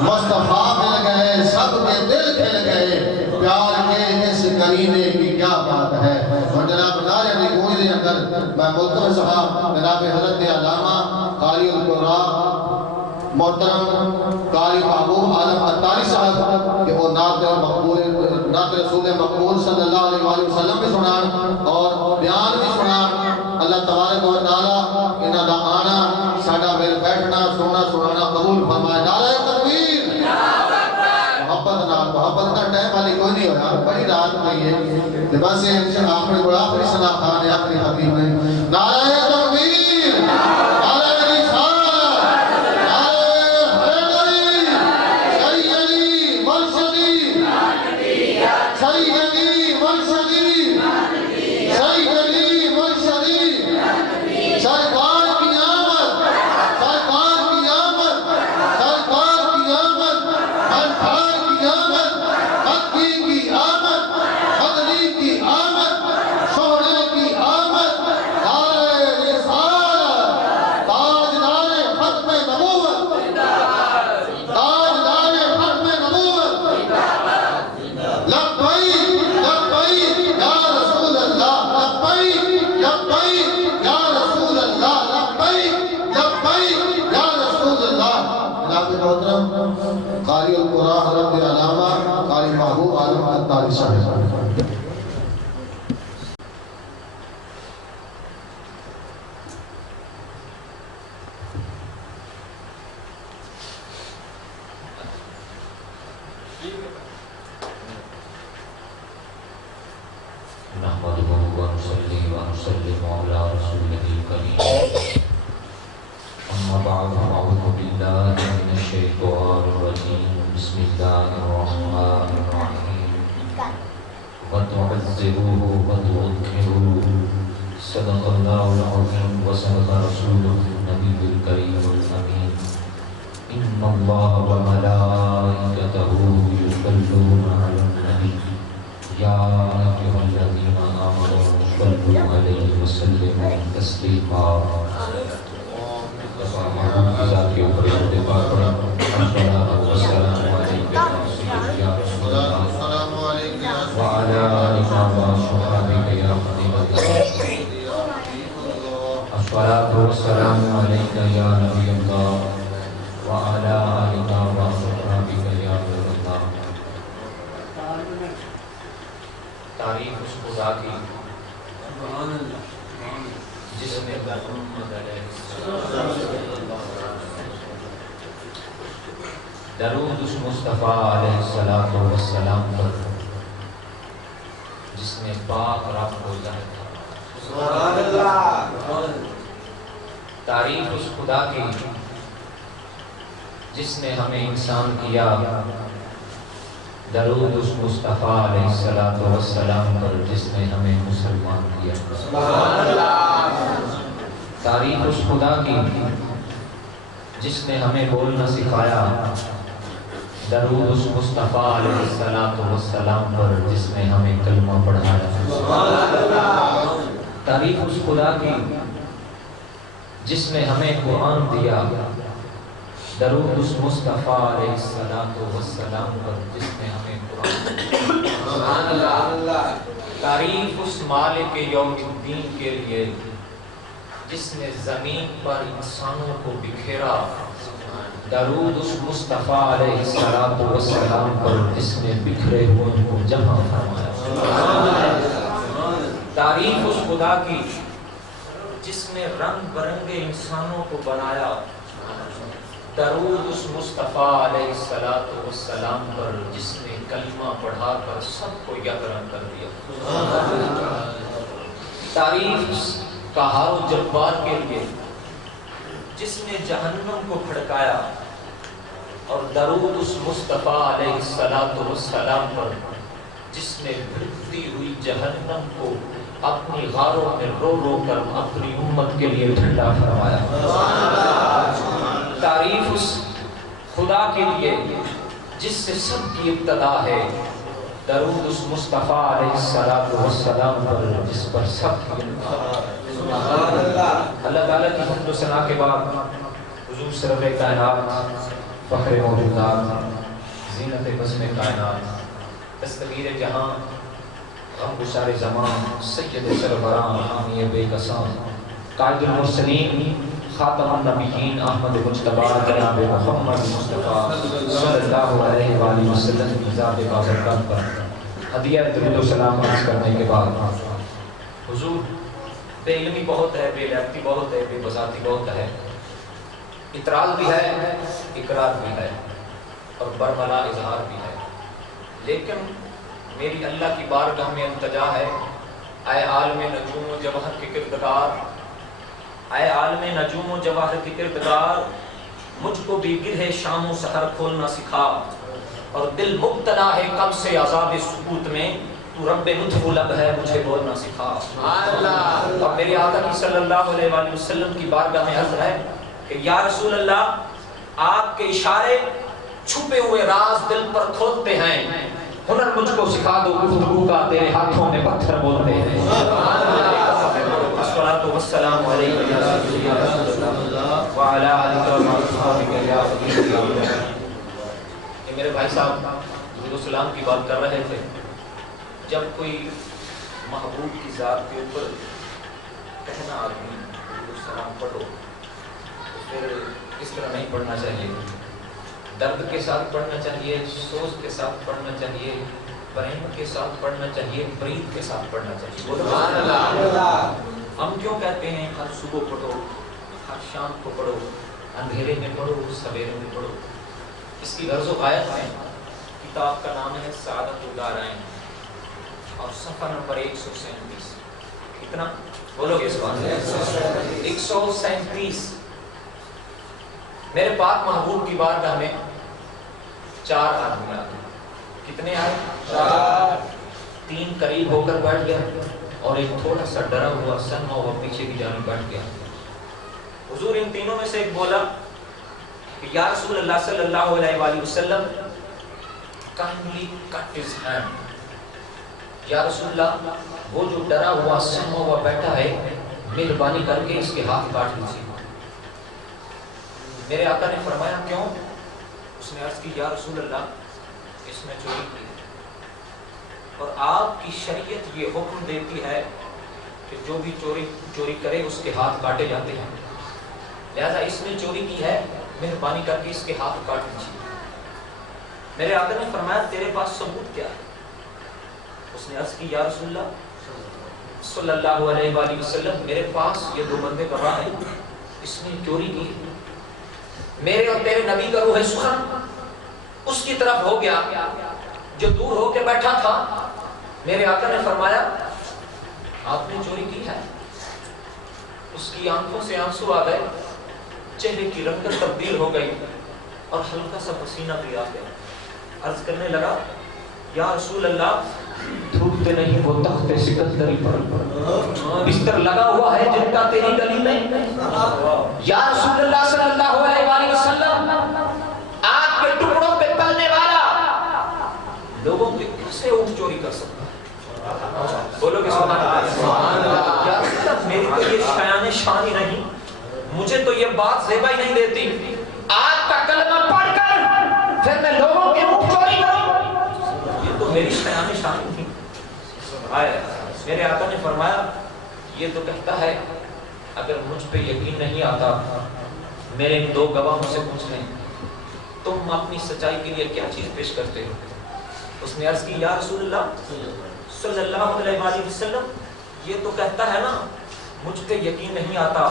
مصطفیٰ مل گئے سب کے دل کھل گئے پیار کے اس کرینے کی کیا بات ہے. اور جناب نعرہ نگوئی دے اندر میں ملتمس صاحب جناب حضرت علامہ قاری القرآن محترم قاری محبوب عالم اتاری صاحب کہ وہ نعت رسول مقبول صلی اللہ علیہ وآلہ وسلم بھی سنان اور بیان بھی سنان. اللہ تبارک و تعالی انہاں دا آنا ساڈا مل بیٹھنا سونا سنانا قبول فرمائے. نعرہ تکبیر. محبت کا ٹائم والی کوئی نہیں ہویا بڑی رات میں یہ بس آخری بڑا آخری سنا خان آخری حبیب میں. نعرہ تکبیر. نعرہ سیدی مرشدی سیدی مرشدی سرکار بعد أعوذ بالله من الشيطان الرجيم بسم الله الرحمن الرحيم وتعزروه وتوقروه صدق الله العظيم وصدق رسوله النبي الكريم الأمين إن الله وملائكته يصلون على النبي يا أيها الذين آمنوا صلوا عليه وسلموا تسليما ذات کے اوپر اتفاق پڑھیں الصلاۃ والسلام علیک یا رسول اللہ وعلی آلک وصحبہ یا حبیب اللہ الصلاۃ والسلام علیک یا نبی اللہ وعلی آلک وصحبہ یا نور اللہ. تعریف اس خدا کی جس نے محمد علیہ درود اس مصطفیٰ علیہ السلام پر جس نے پاک رب کو ظاہر کیا. سبحان اللہ. تعریف اس خدا کی جس نے ہمیں انسان کیا. درود اس مصطفیٰ علیہ السلام پر جس نے ہمیں مسلمان کیا. سبحان اللہ. تعریف اس خدا کی جس نے ہمیں بولنا سکھایا. درود اس مصطفیٰ علیہ السلام پر جس نے ہمیں کلمہ پڑھایا. سبحان اللہ. تعریف اس خدا کی جس نے ہمیں قرآن دیا. درود اس مصطفیٰ علیہ السلام پر جس نے ہمیں قرآن دیا. سبحان اللہ. تعریف اس مالک یوم الدین کے لیے جس نے زمین پر انسانوں کو بکھیرا. درود اس مصطفیٰ علیہ السلام پر جس نے بکھرے ہوئے کو جمع فرمایا. تعریف اس خدا کی جس نے رنگ برنگے انسانوں کو بنایا. درود اس مصطفیٰ علیہ السلام پر جس نے کلمہ پڑھا کر سب کو یک رنگ کر دیا. تعریف اس قہار و جبار کے لیے جس نے جہنم کو پھڑکایا. اور درود اس مصطفیٰ علیہ السلام پر جس نے بھڑکتی ہوئی جہنم کو اپنی غاروں میں رو رو کر اپنی امت کے لیے ٹھنڈا فرمایا. تعریف اس خدا کے لیے جس سے سب کی ابتدا ہے. درود اس مصطفیٰ علیہ السلام پر جس پر سب کی انتہا. اللہ تعالیٰ کی حمد و ثنا کے بعد حضور سرور کائنات فخر موجودات زینت بزم کائنات دستگیر جہاں غم گسار زمان سید سربراں حامی بے کساں قائد المرسلین خاتم النبیین احمد مجتبی جناب محمد مصطفیٰ صلی اللہ علیہ وآلہ وسلم کی ذات بابرکات پر ہدیہ درود و سلام عرض کرنے کے بعد حضور بے علمی بہت ہے, بے لیاقتی بہت ہے, بے بساطی بہت ہے, اعتراض بھی ہے, اقرار بھی ہے اور برملا اظہار بھی ہے. لیکن میری اللہ کی بارگاہ میں التجا ہے, اے عالم نجوم و جواہر کے کردگار, اے عالم نجوم و جواہر کے کردگار, مجھ کو بھی گرہ شام و سحر کھولنا سکھا. اور دل مبتلا ہے کب سے عذاب سکوت میں, تو رب لطف و لب ہے مجھے بولنا سکھا. اور میرے آقا کی صلی اللہ علیہ وآلہ وسلم کی بارگاہ میں عرض ہے کہ یا رسول اللہ, آپ کے اشارے چھپے ہوئے راز دل پر کھولتے ہیں. ہنر مجھ کو سکھا دو گفتگو کا, تیرے ہاتھوں میں پتھر بولتے ہیں. الصلاۃ والسلام علیک یا رسول اللہ وعلی آلک وصحبہ یا حبیب اللہ. میرے بھائی صاحب درود و سلام کی بات کر رہے تھے. جب کوئی محبوب کی ذات کے اوپر کہنا آدمی درود و سلام پڑھو تو پھر اس طرح نہیں پڑھنا چاہیے. درد کے ساتھ پڑھنا چاہیے, سوز کے ساتھ پڑھنا چاہیے, پریم کے ساتھ پڑھنا چاہیے, پرید کے ساتھ پڑھنا چاہیے. سبحان اللہ. ہم کیوں کہتے ہیں ہر صبح پڑھو, ہر شام کو پڑھو, اندھیرے میں پڑھو, سویرے میں پڑھو؟ اس کی غرض و غایت ہے. کتاب کا نام ہے سعادت الدارین اور صفحہ نمبر 137. کتنا بولو گے اس بات؟ 137. میرے پاک محبوب کی بارگاہ میں 4 آدمی آ گئے. کتنے آئے؟ 4. 3 قریب ہو کر بیٹھ گئے اور ایک تھوڑا سا ڈرا ہوا سنما ہوا پیچھے کی جانب بیٹھ گیا. حضور ان تینوں میں سے ایک بولا کہ یا رسول اللہ صلی اللہ علیہ وآلہ وسلم kindly cut his hand. یا رسول اللہ وہ جو ڈرا ہوا سنما ہوا بیٹھا ہے مہربانی کر کے اس کے ہاتھ کاٹ لیجیے. میرے آقا نے فرمایا کیوں؟ اس نے عرض کی یا رسول اللہ اس نے چوری کی اور آپ کی شریعت یہ حکم دیتی ہے کہ جو بھی چوری کرے اس کے ہاتھ کاٹے جاتے ہیں، لہذا اس نے چوری کی ہے، مہربانی کر کے اس کے ہاتھ کاٹ لیجیے. میرے آقا نے فرمایا تیرے پاس ثبوت کیا ہے؟ اس نے عرض کی یا رسول اللہ صلی اللہ علیہ وآلہ وسلم میرے پاس یہ 2 بندے گواہ ہیں، اس نے چوری کی، میرے اور تیرے نبی کا روح سخن اس کی طرف ہو گیا جو دور ہو کے بیٹھا تھا. میرے آقا نے فرمایا آپ نے چوری کی ہے. اس کی آنکھوں سے آنسو آ گئے، چہرے کی رنگت تبدیل ہو گئی اور ہلکا سا پسینہ بھی آ گیا. عرض کرنے لگا یا رسول اللہ دھوپتے نہیں وہ تخت سکندری پر بستر لگا ہوا ہے جن کا تیری گلی میں. یا رسول اللہ صلی اللہ علیہ وآلہ وسلم آگ کے ٹکڑوں پہ پلنے والا لوگوں کے کیسے اونٹ چوری کر سکتا ہے؟ بولو کہ سبحان اللہ. یا رسول اللہ میری تو یہ شایان شانی نہیں، مجھے تو یہ بات زیبا ہی نہیں دیتی. آج کا کلمہ پڑھ کر پھر میں لوگوں کے اونٹ چوری کروں، یہ تو میری شایان شانی نہیں. میرے آقا نے فرمایا یہ تو کہتا ہے اگر مجھ پہ یقین نہیں آتا میرے 2 گواہوں سے پوچھ لیں تم اپنی سچائی کے لیے کیا چیز پیش کرتے ہو. اس نے عرض کی یا رسول اللہ صلی اللہ علیہ وآلہ وسلم یہ تو کہتا ہے نا مجھ پہ یقین نہیں آتا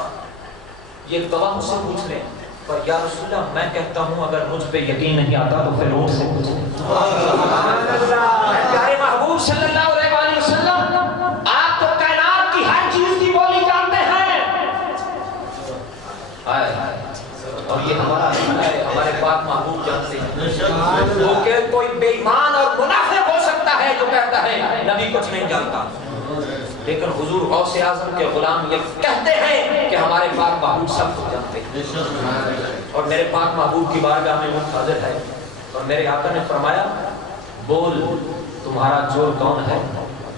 یہ گواہوں سے پوچھ لیں، پر یا رسول اللہ میں کہتا ہوں اگر مجھ پہ یقین نہیں آتا تو پھر اونٹ سے پوچھ لیں. پیارے محبوب صلی اللہ علیہ وآلہ وسلم آپ تو کائنات کی ہر چیز کی بولی جانتے ہیں. اور یہ ہمارے پاک محبوب جانتے ہیں وہ کہ کوئی بے ایمان اور منافق ہو سکتا ہے جو کہتا ہے نبی کچھ نہیں جانتا، لیکن حضور غوث اعظم کے غلام یہ کہتے ہیں کہ ہمارے پاک محبوب سب کچھ جانتے ہیں. اور میرے پاک محبوب کی بارگاہ میں وہ حاضر ہے اور میرے آقا نے فرمایا بول تمہارا چور کون ہے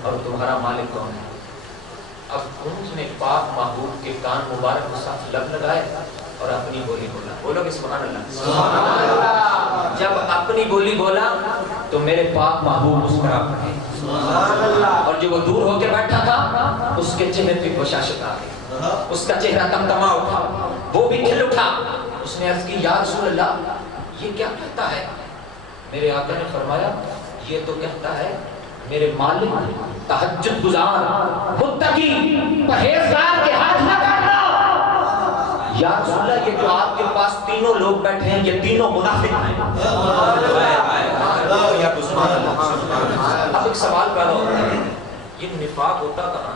اور تمہارا مالک کون ہے. اب اونٹ نے پاک محبوب کے کان مبارک کے ساتھ لب لگائے اور اپنی بولی بولا. بولو کہ سبحان اللہ. جب اپنی بولی بولا تو میرے پاک محبوب مسکرا پڑے اور جو وہ دور ہو کے بیٹھا تھا اس کے چہرے پہ بشاشت آ گئی، اس کا چہرہ تمتما اٹھا، وہ بھی کھل اٹھا. اس نے عرض کی یا رسول اللہ یہ کیا کہتا ہے؟ میرے آقا نے فرمایا یہ تو کہتا ہے میرے مالک تہجد گزار متقی پرہیزگار کے ہاتھ نہ کاٹنا. یا رسول اللہ یہ جو آپ کے پاس تینوں لوگ بیٹھے ہیں یہ تینوں منافق ہیں. اب ایک سوال پیدا ہوتا ہے یہ نفاق ہوتا کہاں؟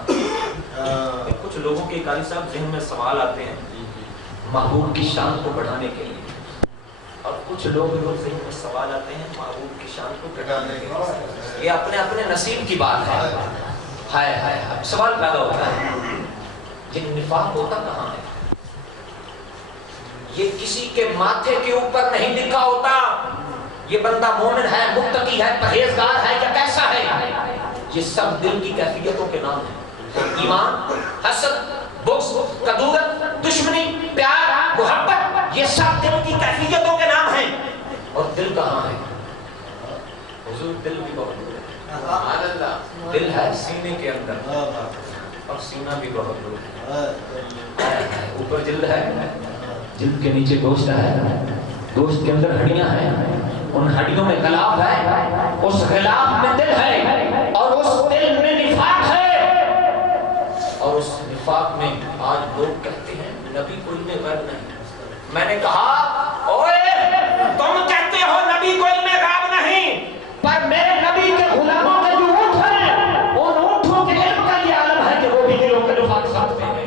کچھ لوگوں کے قاری صاحب ذہن میں سوال آتے ہیں محبوب کی شان کو بڑھانے کے لیے، اور کچھ لوگ ذہن میں سوال آتے ہیں محبوب کی شان کو گھٹانے کے لیے. یہ اپنے اپنے نصیب کی بات ہے. ہائے ہائے سوال پیدا ہوتا ہے یہ نفاق ہوتا کہاں ہے؟ یہ کسی کے ماتھے کے اوپر نہیں لکھا ہوتا یہ بندہ مومن ہے، متقی ہے، پرہیزگار ہے یا کیسا ہے. یہ سب دل کی کیفیتوں کے نام ہیں. ایمان، حسد، بغض، کدورت، دشمنی، پیار، محبت یہ سب دل کی کیفیتوں کے نام ہیں. اور دل کہاں ہے؟ حضور دل بھی بہت دور ہے. دل ہے سینے کے اندر اور سینہ بھی بہت دور ہے. اوپر جلد ہے، جلد کے نیچے گوشت ہے، گوشت کے اندر ہڈیاں ہیں، ان ہڈیوں میں غلاف ہے، اس غلاف میں دل ہے اور اس دل میں نفاق ہے. اور اس نفاق میں آج لوگ کہتے ہیں نبی کو علم غیب نہیں. میں نے کہا اوئے تم کہتے ہو نبی کو علم غیب نہیں، پر میرے نبی کے غلاموں کے جو اونٹ ہیں ان اونٹوں کے علم کا یہ عالم ہے کہ وہ بھی دلوں کے نفاق ساتھ میں ہیں.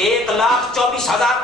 1,24,000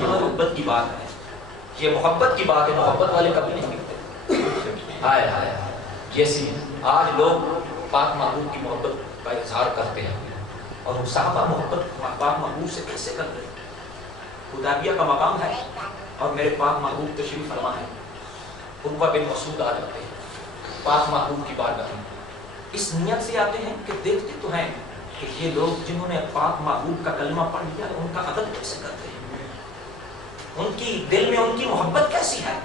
یہ محبت کی بات ہے، یہ محبت کی بات ہے، محبت والے کبھی نہیں ملتے۔ ہائے ہائے جیسی آج لوگ پاک محبوب کی محبت کا اظہار کرتے ہیں، اور وہ صحابہ محبت پاک محبوب سے کیسے کرتے ہیں؟ حدیبیہ کا مقام ہے اور میرے پاک محبوب تشریف فرما ہے، عروہ بن مسعود آ جاتے ہیں پاک محبوب کی بارگاہ میں، اس نیت سے آتے ہیں کہ دیکھتے تو ہیں کہ یہ لوگ جنہوں نے پاک محبوب کا کلمہ پڑھ لیا ان کا ادب کیسے کرتے ہیں، ان کی دل میں ان کی محبت کیسی ہے۔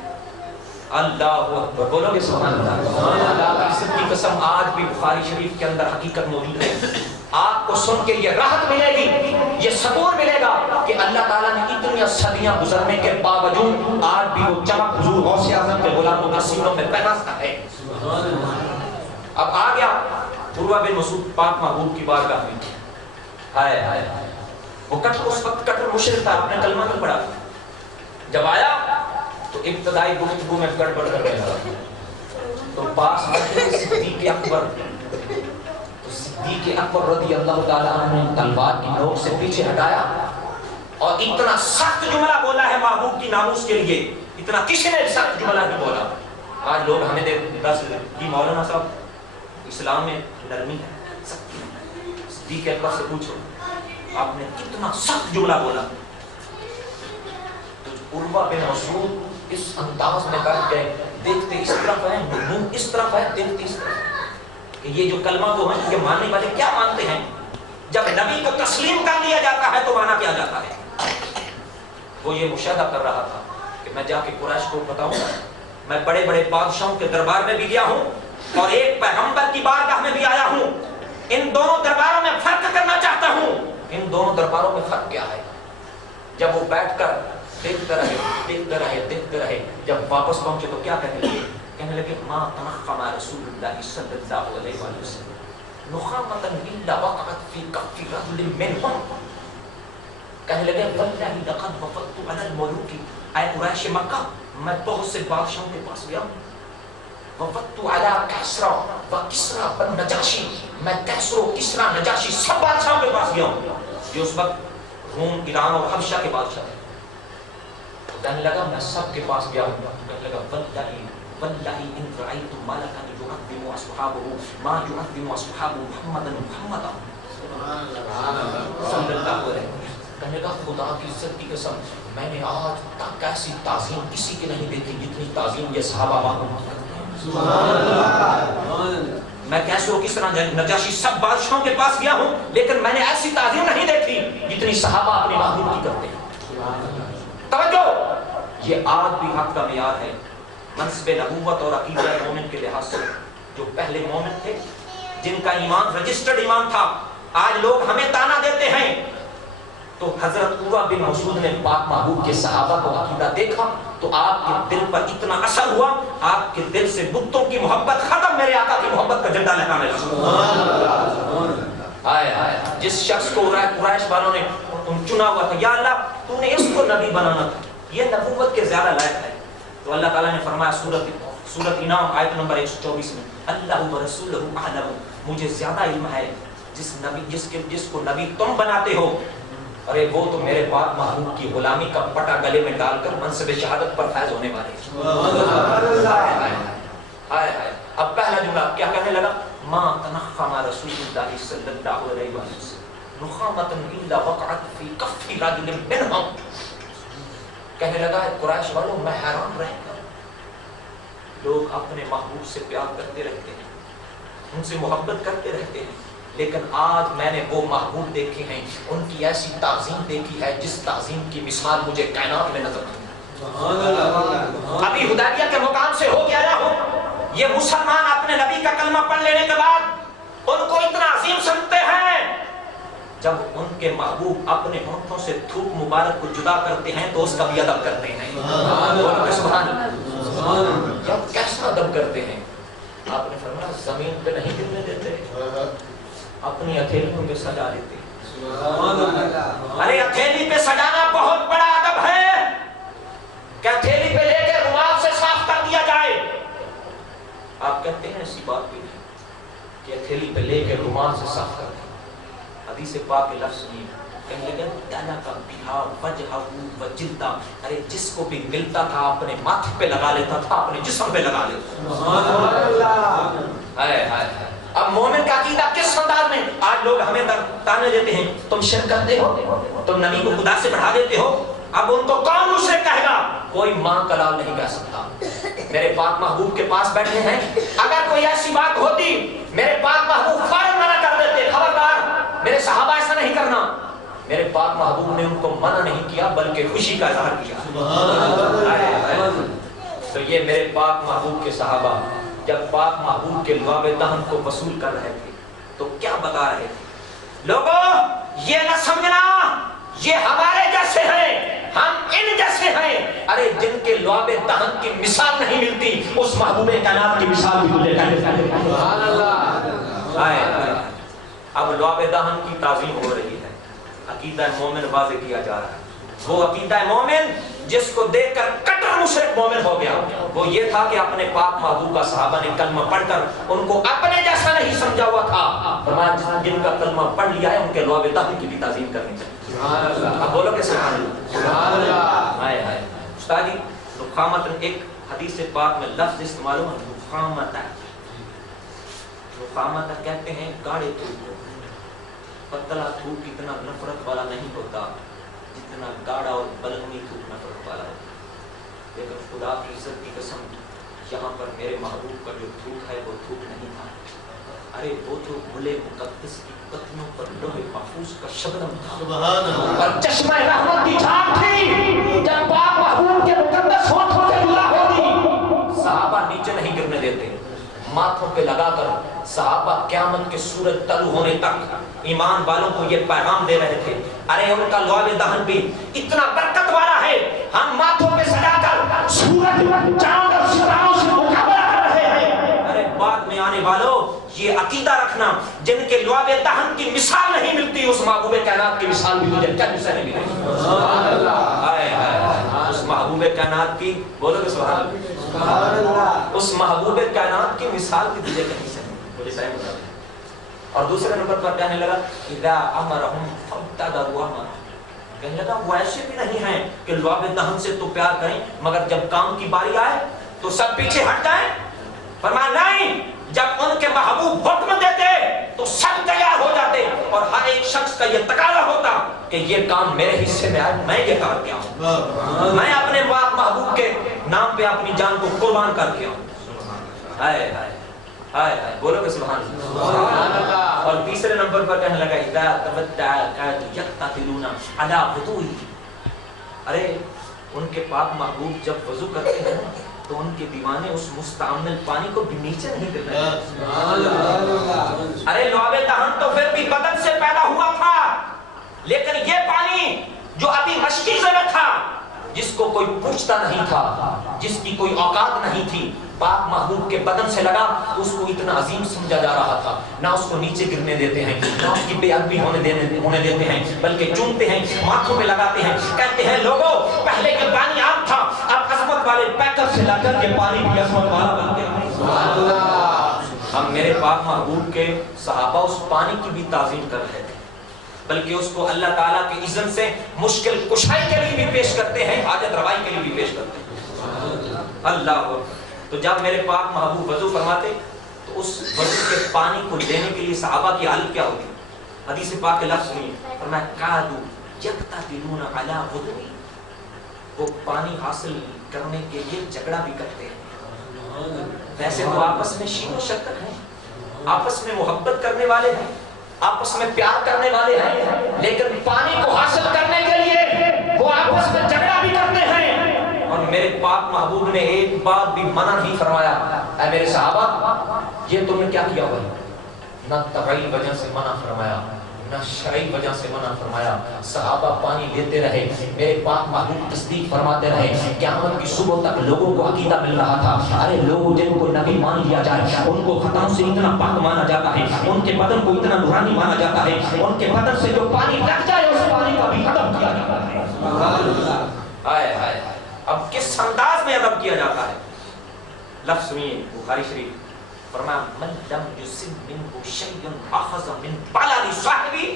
اللہ اکبر، بولو گے سبحان اللہ۔ اللہ کی عزت کی قسم، آج بھی بخاری شریف کے اندر حقیقت موجود ہے۔ آپ کو سن کے یہ راحت ملے گی، یہ سکون ملے گا کہ اللہ تعالیٰ نے اتنی صدیاں گزرنے کے باوجود آج بھی وہ چمک حضور غوث اعظم کے غلاموں کے سینوں میں پیوستہ ہے۔ اب آ گیا عروہ بن مسعود پاک محبوب کی بارگاہ میں، ہائے ہائے وہ کٹر، اس وقت کٹر مشرک تھا، اپنے کلمہ نہیں پڑھا، جب آیا تو ابتدائی گفتگو میں گڑبڑ کر رہا تھا، تو پاس آتے صدیق اکبر، صدیق اکبر رضی اللہ تعالیٰ عنہ نے تلوار کی نوک سے پیچھے ہٹایا اور اتنا سخت جملہ بولا ہے محبوب کی ناموس کے لیے، اتنا کسی نے سخت جملہ نہیں بولا۔ آج لوگ ہمیں دس کی مولانا صاحب اسلام میں نرمی ہے، سختی ہے، صدیق اکبر سے پوچھو آپ نے کتنا سخت جملہ بولا۔ تو عروہ بن مسعود اس انداز میں بیٹھ گئے، دیکھتے اس طرف ہے، منہ اس طرف ہے، دیکھتے اس طرف کہ یہ جو کلمہ کو ہیں یہ ماننے والے کیا مانتے ہیں؟ جب نبی کو تسلیم کر لیا جاتا ہے تو مانا کیا جاتا ہے؟ وہ یہ مشاہدہ کر رہا تھا کہ میں جا کے قریش کو بتاؤں گا، میں بڑے بڑے بادشاہوں کے دربار میں بھی گیا ہوں اور ایک پیغمبر کی بارگاہ میں بھی آیا ہوں، ان دونوں درباروں میں فرق کرنا چاہتا ہوں۔ ان دونوں درباروں میں فرق کیا ہے؟ جب وہ بیٹھ کر دیکھتے رہے دیکھتے رہے دیکھتے رہے، جب واپس پہنچے تو کیا کہنے لگے؟ کہنے لگے ما تنخم رسول اللہ صلی اللہ علیہ وسلم نخامۃ الا وقعت فی کف رجل منهم، کہنے لگے واللہ لقد وفدت علی الملوک، اے قریش مکہ میں بہت سے بادشاہوں کے پاس گیا ہوں، وفدت علی کسریٰ و کسریٰ بن نجاشی، میں کسریٰ و کسریٰ نجاشی سب بادشاہوں کے پاس گیا ہوں جو اس وقت روم، ایران اور حبشہ کے بادشاہ تھے۔ کہنے لگا میں سب کے پاس گیا ہوں، کہنے لگا واللہ ان رأیت ملکا یعظم اصحابہ ما یعظم اصحاب محمدا محمدا صلی اللہ علیہ وسلم، کہنے لگا خدا کی عزت کی قسم میں نے آج تک ایسی تعظیم کسی کی نہیں دیکھی جتنی تعظیم یہ صحابہ محمود کرتے ہیں۔ سبحان اللہ، میں کیسے ہو کس طرح نجاشی سب بادشاہوں کے پاس گیا ہوں لیکن میں نے ایسی تعظیم نہیں دیکھی جتنی صحابہ اپنے محبوب کی کرتے ہیں۔ توجہ، یہ آج بھی حق کا معیار ہے منصب نبوت اور عقیدہ مومن کے لحاظ سے۔ جو پہلے مومن تھے جن کا ایمان رجسٹرڈ ایمان تھا، آج لوگ ہمیں تانا دیتے ہیں، تو حضرت عروہ بن مسعود نے پاک محبوب کے صحابہ کو عقیدہ دیکھا تو آپ کے دل پر اتنا اثر ہوا، آپ کے دل سے بتوں کی محبت ختم، میرے آقا کی محبت کا جھنڈا لہرانے لگا۔ آئے آئے جس شخص کو قریش والوں نے چنا ہوا تھا، یا اللہ تو نے اس کو نبی بنانا تھا، یہ نبوت کے زیادہ لائق ہے، تو اللہ تعالیٰ نے فرمایا سورۃ انعام آیت نمبر 124 میں اللہ و رسولہ اعلم، مجھے زیادہ علم ہے جس کو نبی تم بناتے ہو، ارے وہ تو میرے پاک محبوب کی غلامی کا پٹا گلے میں ڈال کر منصب شہادت پر فائز ہونے والے۔ اب پہلا جملہ کیا کہنے لگا؟ ما تنخم رسول اللہ صلی اللہ علیہ وسلم نخامۃ الا وقعت فی کف رجل منهم، کہنے لگا قریش والوں میں حیران رہ گا، لوگ اپنے محبوب سے پیار کرتے رہتے ہیں، ان سے محبت کرتے رہتے ہیں، لیکن آج میں نے وہ محبوب دیکھے ہیں، ان کی ایسی تعظیم دیکھی ہے جس تعظیم کی مثال مجھے کائنات میں نظر نہیں۔ ابھی حدیبیہ کے مقام سے ہو کے آیا ہوں، یہ مسلمان اپنے نبی کا کلمہ پڑھ لینے کے بعد ان کو اتنا عظیم سمجھتے ہیں، جب ان کے محبوب اپنے ہونٹوں سے تھوک مبارک کو جدا کرتے ہیں تو اس کا بھی ادب کرتے ہیں۔ سبحان اللہ، جب کیسا ادب کرتے ہیں؟ آپ نے فرمایا زمین پہ نہیں گرنے دیتے، اپنی ہتھیلیوں پہ سجا لیتے۔ ارے ہتھیلی پہ سجانا بہت بڑا ادب ہے کہ ہتھیلی پہ لے کے رومال سے صاف کر دیا جائے۔ آپ کہتے ہیں ایسی بات بھی نہیں کہ ہتھیلی پہ لے کے رومال سے صاف کر دیا، حدیث پاک کے لفظ نہیں کہنے لگے تانا کا بیہا وجہہ وجلدہ، ارے جس کو بھی ملتا تھا اپنے ماتھے پہ لگا لیتا تھا، اپنے جسم پہ لگا لیتا تھا۔ اب مومن کا عقیدہ کس انداز میں؟ آج لوگ ہمیں تانے دیتے ہیں، تم شرک کرتے ہو، تم نبی کو خدا سے بڑھا دیتے ہو۔ اب ان کو کون مشرک کہے گا؟ کوئی ماں کا لال نہیں کہہ سکتا۔ میرے پاک محبوب کے پاس بیٹھے ہیں، اگر کوئی ایسی بات ہوتی میرے پاک محبوب فوراً منع کر دیتے، خبردار میرے صحابہ ایسا نہیں کرنا۔ میرے پاک محبوب نے ان کو منع نہیں کیا بلکہ خوشی کا اظہار کیا۔ تو یہ میرے پاک محبوب کے صحابہ جب پاک محبوب کے لعاب دہن کو وصول کر رہے تھے تو کیا بتا رہے تھے؟ لوگوں یہ نہ سمجھنا یہ ہمارے جیسے ہیں، ہم ان جیسے ہیں۔ ارے جن کے لعاب دہن کی مثال نہیں ملتی، اس محبوب کائنات کی مثال بھی ملے گا۔ اب لعاب دہن کی تعظیم ہو رہی ہے، عقیدہ مومن واضح کیا جا رہا ہے۔ وہ عقیدہ مومن جس کو دیکھ کر کٹر مشرک مومن ہو گیا، وہ یہ تھا کہ اپنے پاک محبوب کا صحابہ نے کلمہ پڑھ کر ان کو اپنے جیسا نہیں سمجھا ہوا تھا۔ فرمایا جن کا کلمہ پڑھ لیا ہے ان کے لعاب دہن کی بھی تعظیم کرنی چاہیے۔ اب بولو کہ سبحان اللہ۔ ہائے ہائے استاد جی، نخامت ایک حدیث پاک میں لفظ استعمال ہوا، نخامت۔ نخامت کہتے ہیں گاڑے تھوک کو۔ پتلا تھوک اتنا نفرت والا نہیں ہوتا جتنا گاڑا اور بلغمی تھوک نفرت والا ہوتا۔ لیکن خدا کی عزت کی قسم یہاں پر میرے محبوب کا جو تھوک ہے وہ تھوک نہیں تھا، ارے وہ تو گلے مقدس کی پتنوں پر لوح محفوظ کا شبنم تھا اور چشمہ رحمت کی جھاگ تھی۔ جب پاک محبوب کے مقدس ہونٹوں سے دعا ہوتی صحابہ نیچے نہیں گرنے دیتے، ماتھوں پہ لگا کر صحابہ قیامت کے سورج طلوع ہونے تک ایمان والوں کو یہ پیغام دے رہے تھے، ارے ان کا لعاب دہن بھی اتنا برکت والا ہے، ہم ماتھوں پہ سجا کر سورج چاند اور ستاروں سے مقابلہ کر رہے ہیں۔ ارے بعد میں آنے والوں یہ عقیدہ رکھنا جن کے لعاب دہن کی مثال نہیں ملتی، اس محبوب کائنات کی مثال بھی تجھے کہیں سے نہیں ملے گی۔ اس محبوب کائنات کی، بولو کہ سبحان اللہ، اس محبوب کائنات کی مثال بھی تجھے کہیں سے نہیں ملے گی۔ اور دوسرے نمبر پر کہنے لگا اذا امرهم فابتدروا امرا، کہنے لگا وہ ایسے بھی نہیں ہیں کہ لعاب دہن سے تو پیار کریں مگر جب کام کی باری آئے تو سب پیچھے ہٹ جائیں۔ فرمایا نہیں، جب ان کے محبوب حکم دیتے تو سب تیار ہو جاتے اور ہر ایک شخص کا یہ تقاضا ہوتا کہ یہ کام میرے حصے میں آئے، میں یہ کر کے آؤں، میں اپنے محبوب کے نام پہ اپنی جان کو قربان کر کے آؤں۔ ہائے ہائے ہائے ہائے، بولو کہ سبحان اللہ۔ اور تیسرے نمبر پر کہنے لگا اذا تبدع كاد يقتتلون على وضوء، ارے ان کے پاک محبوب جب وضو کرتے ہیں تو ان کے دیوانے اس مستعمل پانی کو بھی نیچے نہیں گرنے دیتے۔ ارے لعاب دہن تو پھر بھی بدن سے پیدا ہوا تھا، لیکن یہ پانی جو ابھی مشکیزے میں تھا، جس کو کوئی پوچھتا نہیں تھا، جس کی کوئی اوقات نہیں تھی، پاک محبوب کے بدن سے لگا، اس کو اتنا عظیم سمجھا جا رہا تھا، نہ اس کو نیچے گرنے دیتے ہیں، نہ اس کی بے ادبی ہونے دیتے ہیں، بلکہ چومتے ہیں، ماتھوں پہ لگاتے ہیں، کہتے ہیں لوگوں پہلے یہ پانی عام تھا، اب عظمت والے پیکر سے لا کر یہ پانی بھی عظمت والا بن گیا۔ ہم میرے پاک محبوب کے صحابہ اس پانی کی بھی تعظیم کر رہے تھے، بلکہ اس کو اللہ تعالیٰ کے اذن سے مشکل کشائی کے لیے بھی پیش کرتے ہیں، حاجت روائی کے لیے بھی پیش کرتے ہیں۔ اللہ تو جب میرے پاک محبوب وضو فرماتے تو اس وضو کے پانی کو لینے کے لیے صحابہ کی حالت کیا ہوتی؟ حدیث پاک کے لفظ سنیے، فرمایا کادو یقتتلون علی وضوء، وہ پانی حاصل کرنے کے لیے جھگڑا بھی کرتے ہیں۔ ویسے تو آپس میں شین و شکر ہیں، آپس میں محبت کرنے والے ہیں، آپس میں پیار کرنے والے ہیں، لیکن پانی کو حاصل کرنے کے لیے وہ آپس میں جھگڑا بھی کرتے ہیں۔ اور میرے پاک محبوب نے ایک بات بھی منع نہیں فرمایا، اے میرے صحابہ یہ تم نے کیا کیا ہوا ہے؟ نہ طبعی وجہ سے منع فرمایا، نہ شرعی وجہ سے منع فرمایا، صحابہ پانی لیتے رہے، میرے پاک محبوب تصدیق فرماتے رہے، قیامت کی صبح تک لوگوں کو عقیدہ مل رہا تھا، ارے لوگ جن کو نبی مان لیا جائے ان کو خطاؤں سے اتنا پاک مانا جاتا ہے، ان کے بدن کو اتنا نورانی مانا جاتا ہے، ان کے بدن سے جو پانی لگ جائے اس پانی کا بھی ادب کیا جاتا ہے۔ ہائے ہائے، اب کس انداز میں ادب کیا جاتا ہے؟ لفظ سنیے بخاری شریف، فرمایا من لم یصب منه شیء اخذ من بلل صاحبی،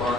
5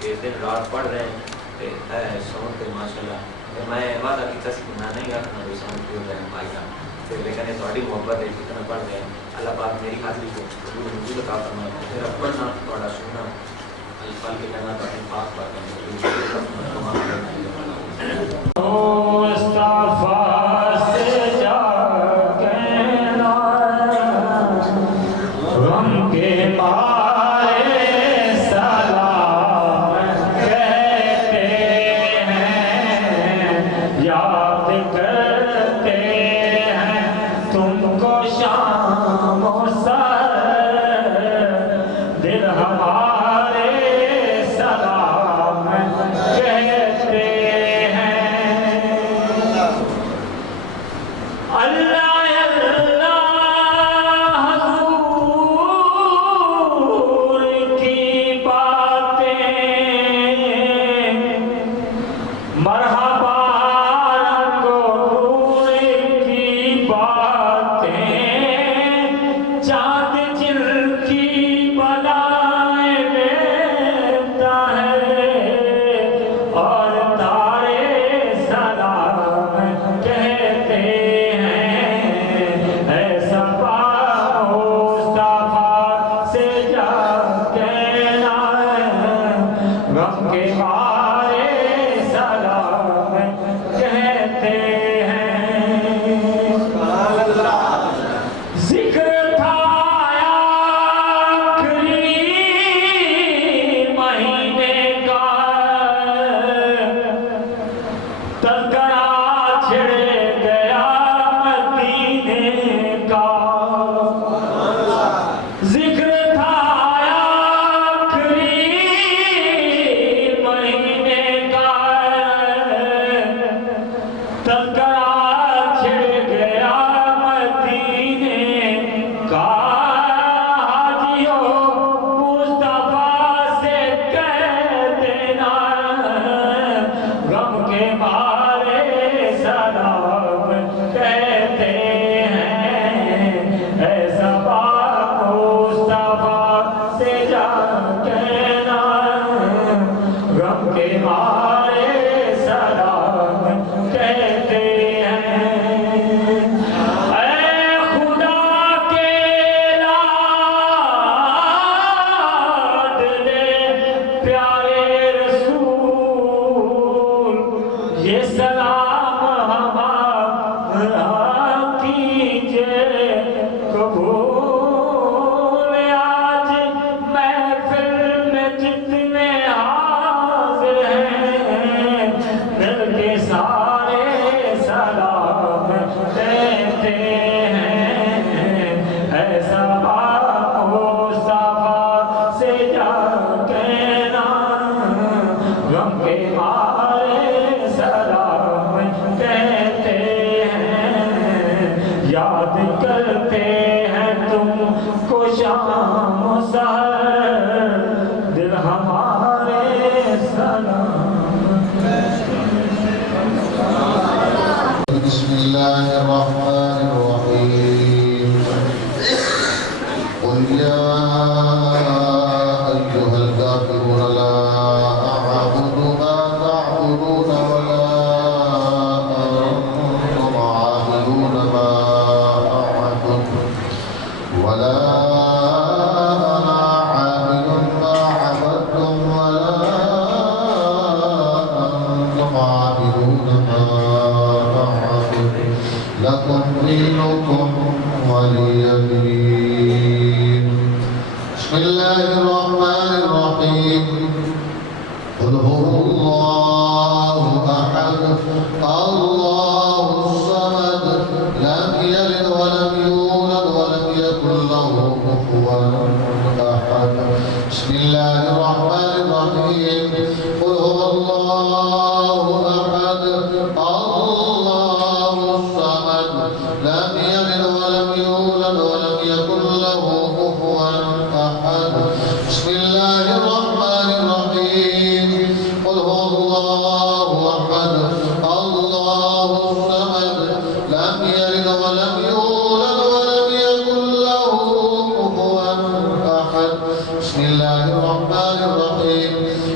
کہ دن رات پڑھ رہے ہیں سون کے ماشاءاللہ میں وعدہ کیا کہ میں نہیں رکھنا کوئی سون کیوں رہے ہیں بھائی لیکن تھوڑی محبت ہے جتنا پڑھ رہے ہیں اللہ پاک میری حاضری کو موجود عطا فرمائے میرا پڑھنا تھوڑا سننا پل کے کہنا تھوڑی پاک مہینے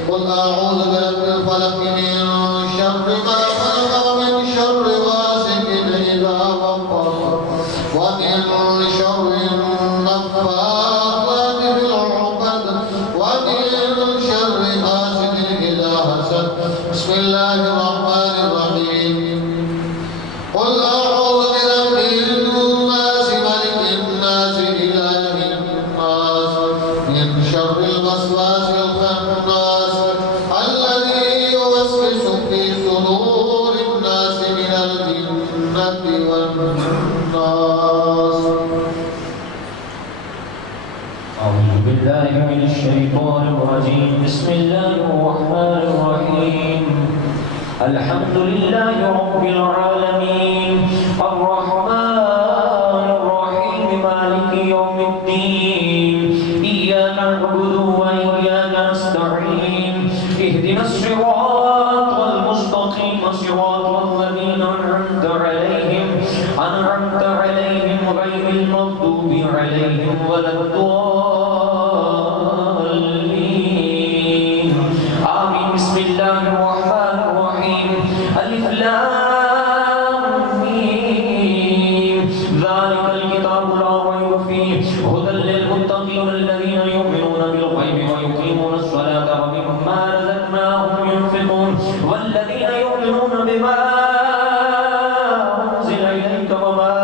قل أعوذ برب الفلق من شر ما خلق ومن شر غاسق إذا وقب ومن شر النفاثات في العقد ومن شر حاسد إذا حسد بسم الله الرحمن الرحيم قل أعوذ برب الناس ملك الناس إله الناس من شر الوسواس الخناس الذي يوسوس في صدور الناس من الجنة والناس. أعوذ بالله من الشيطان الرجيم بسم الله الرحمن الرحيم الحمد لله رب العالمين الرحمن الرحيم مالك يوم الدين إياك نعبد وإياك نستعين اهدنا الصراط المستقيم صراط الذين أنعمت عليهم غير المغضوب عليهم ولا الضالين آمين. بسم الله الرحمن الرحيم ألف لام ميم ذلك الكتاب لا ريب فيه هدى للمتقين الذين يؤمنون بالغيب ويقيمون الصلاة ومما رزقناهم ينفقون والذين يؤمنون بما أنزل إليك وما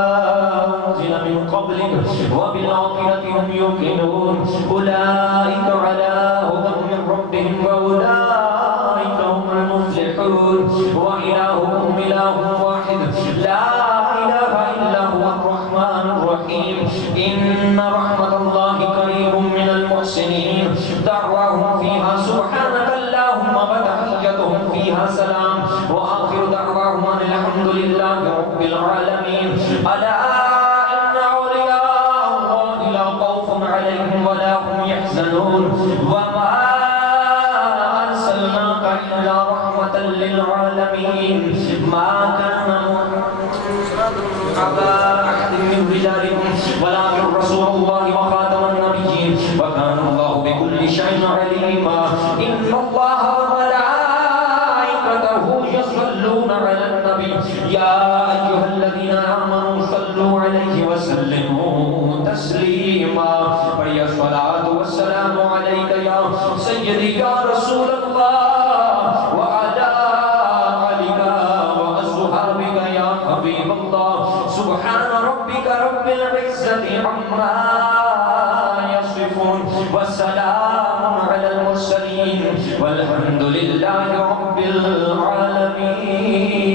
أنزل من قبلك وبالآخرة هم يوقنون أولئك على هدى من ربهم وأولئك هم المفلحون وإلهكم إله واحد لا إله إلا هو الرحمن الرحيم إن رحمة الله قريب من المحسنين دعواهم فيها سبحانك اللهم وتحيتهم فيها سلام وآخر دعواهم أن الحمد لله رب العالمين. ألا إن أولياء الله لا خوف عليهم ولا هم يحزنون وما أرسلناك إلا رحمة للعالمين ما كان أبا أحد من رجالكم ولكن رسول الله وخاتم النبيين وكان الله بكل شيء عليما. إن الله وملائكته يصلون على النبي يا أيها الذين آمنوا صلوا عليه وسلموا تسليما. فيا الصلاة والسلام عليك يا سيدي يا رسول الله وعلى آلك وأصحابك يا حبيب الله. سبحان ربك رب العزة عما يصفون والسلام على المرسلين والحمد لله رب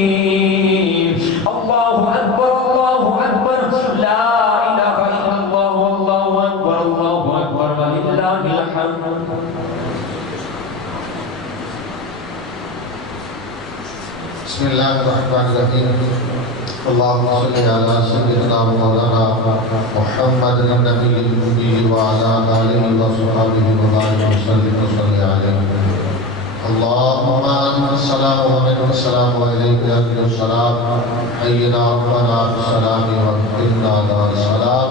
العالمين. الله أكبر الله أكبر لا إله إلا الله والله أكبر الله أكبر ولله الحمد. بسم الله الرحمن الرحيم اللهم صل على سيدنا مولانا محمد النبي الأمي وعلى آله وصحبه وبارك وسلم عليه. اللهم أنت السلام ومنك السلام وإليك يرجع السلام حينا ربنا بالسلام وقنا دار السلام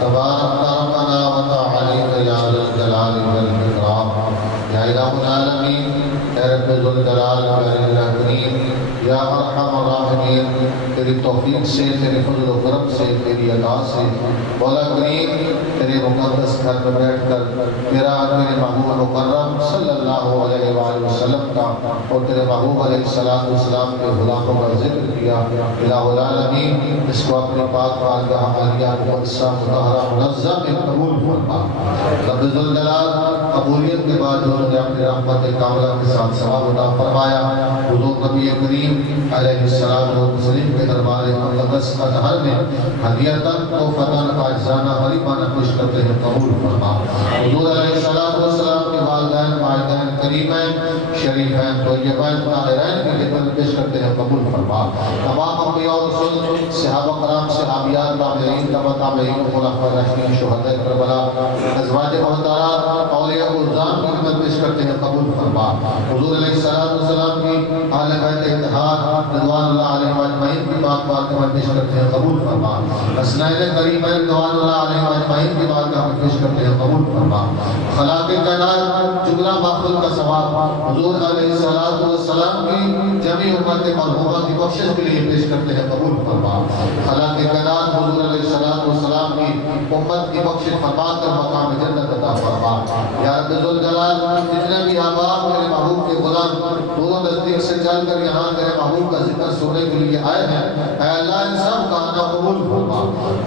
تبارك ربنا وتعاليك يا ذا الجلال والإكرام يا إله العالمين يا رب ذو الجلال والإكرام یا ارحم الراحمین تیری توفیق سے تیرے فضل و کرم سے تیری عطا سے مولا کریم تیرے مقدس گھر میں بیٹھ کر تیرا تیرے محبوب مکرم صلی اللہ علیہ وآلہ وسلم کا اور تیرے محبوب علیہ السلام کے غلاموں کا ذکر کیا. الہ العالمین اس کو اپنے پاک بارگاہ عالیہ مقدسہ مطہرہ منظم میں قبول فرما. رب ذوالجلال قبولیت کے بعد انہوں نے اپنی رحمت کاملہ کے ساتھ ثواب عطا فرمایا. حضور نبی کریم علیہ السلام و تسلیم کے دربار مقدس اطہر میں ہدیتاً تحفتاً عاجزانہ غریبانہ پیش کرتے ہیں قبول فرما. حضور علیہ السلام کے والدین والدین کریمین شریفین طیبین طاہرین کی خدمت پیش کرتے ہیں قبول فرما. تمام انبیاء و رسول صحابہ کرام صحابیات تابعین تابعین خلفاء راشدین شہداء کربلا ازواج محترمات اولیاء الزام کی خدمت پیش کرتے ہیں قبول فرما. حضور علیہ السلام کی اہل بیت اتحاد رضوان اللہ علیہ اجمعین کی بات میں پیش کرتے ہیں قبول فرما. حسنین کریمین رضوان اللہ علیہ اجمعین کی بات میں پیش کرتے ہیں قبول فرما. خلاق کائنات جملہ محفل کا ثواب حضور علیہ السلام کی جمی امت مرحومہ کی بخشش کے لیے پیش کرتے ہیں قبول فرما. خلاق کائنات حضور علیہ السلام کی امت کی بخشش فرما کر مقام جنت عطا فرما. یا رب ذوالجلال جتنے بھی احباب میرے محبوب کے غلام دونوں نزدیک سے چل کر یہاں میرے محبوب کا ذکر سننے کے لیے آئے ہیں، اے اللہ ان سب کا آنا قبول فرما.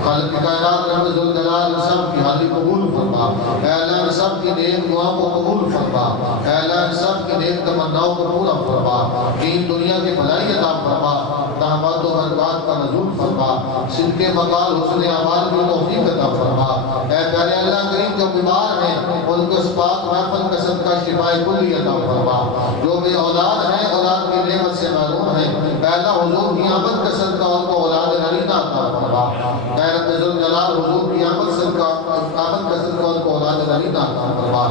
خالق کائنات رب ذوالجلال ان سب کی حاضری قبول فرما. اے اللہ ان سب کی نیک دعاؤں کو قبول فرما. اے اللہ ان سب کی نیک تمناؤں کو پورا فرما. دین دنیا کی بھلائی عطا فرما. رحمت و برکات کا نزول فرما. صدق مقال حسن اعمال کی توفیق عطا فرما. اے پیارے اللہ کریم جو بیمار ہیں ان کو اس پاک محفل کا صدقہ شفائے کلی عطا فرما. جو بے اولاد ہیں اولاد کی نعمت سے محروم ہیں، اے اللہ حضور کی آمد کا صدقہ ان کو اولاد نرینہ عطا فرما. اے رب ذوالجلال حضور کی آمد کا صدقہ ان کو اولاد نرینہ عطا فرما.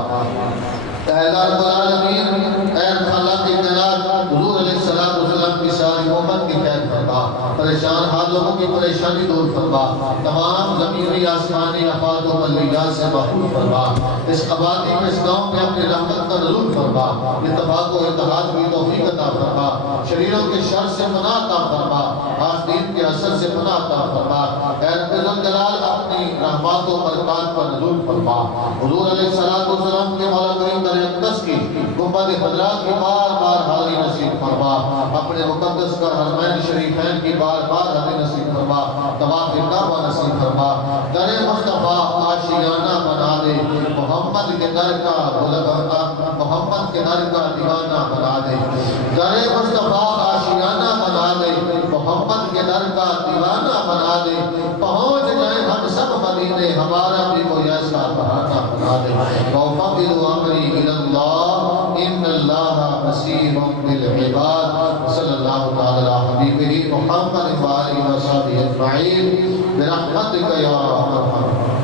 اے اللہ رب العالمین، اے خالق کائنات حضور علیہ السلام کی ساری امت کی خیر فرما. پریشان حال لوگوں کی پریشانی دور فرما. تمام زمینی آسمانی آفات و بلیات سے محفوظ فرما. اس آبادی میں اس گاؤں میں اپنی رحمت کا نزول فرما. اتفاق و اتحاد کی توفیق عطا فرما. شریروں کے شر سے پناہ عطا فرما. حاسدین کے اثر سے پناہ عطا فرما. اے رب ذوالجلال اپنی رحمات و برکات پر نزول فرما. حضور علیہ السلام کے مولا کریم اقدس کی گنبد خضرا کی بار بار حاضری نصیب فرما. اپنے مقدس کا حرمین شریفین کی بار بار حاضری نصیب فرما. طواف کعبہ نصیب فرما. در مصطفیٰ آشیانہ بنا دے. محمد کے در کا دیوانہ بنا دے. در مصطفیٰ آشیانہ بنا دے. محمد کے در کا دیوانہ بنا دے. پہنچ جائیں ہم سب مدینے، ہمارا بھی کوئی ایسا بہانہ بنا دے. وَفَقِدُ عَمْرِي إِلَى اللَّهِ إِنَّ اللَّهَ بَصِيرٌ بِالْعِبَادِ. صلی اللہ تعالی علی حبیبہ محمد وآلہ وصحبہ اجمعین برحمتک یا ارحم الراحمین.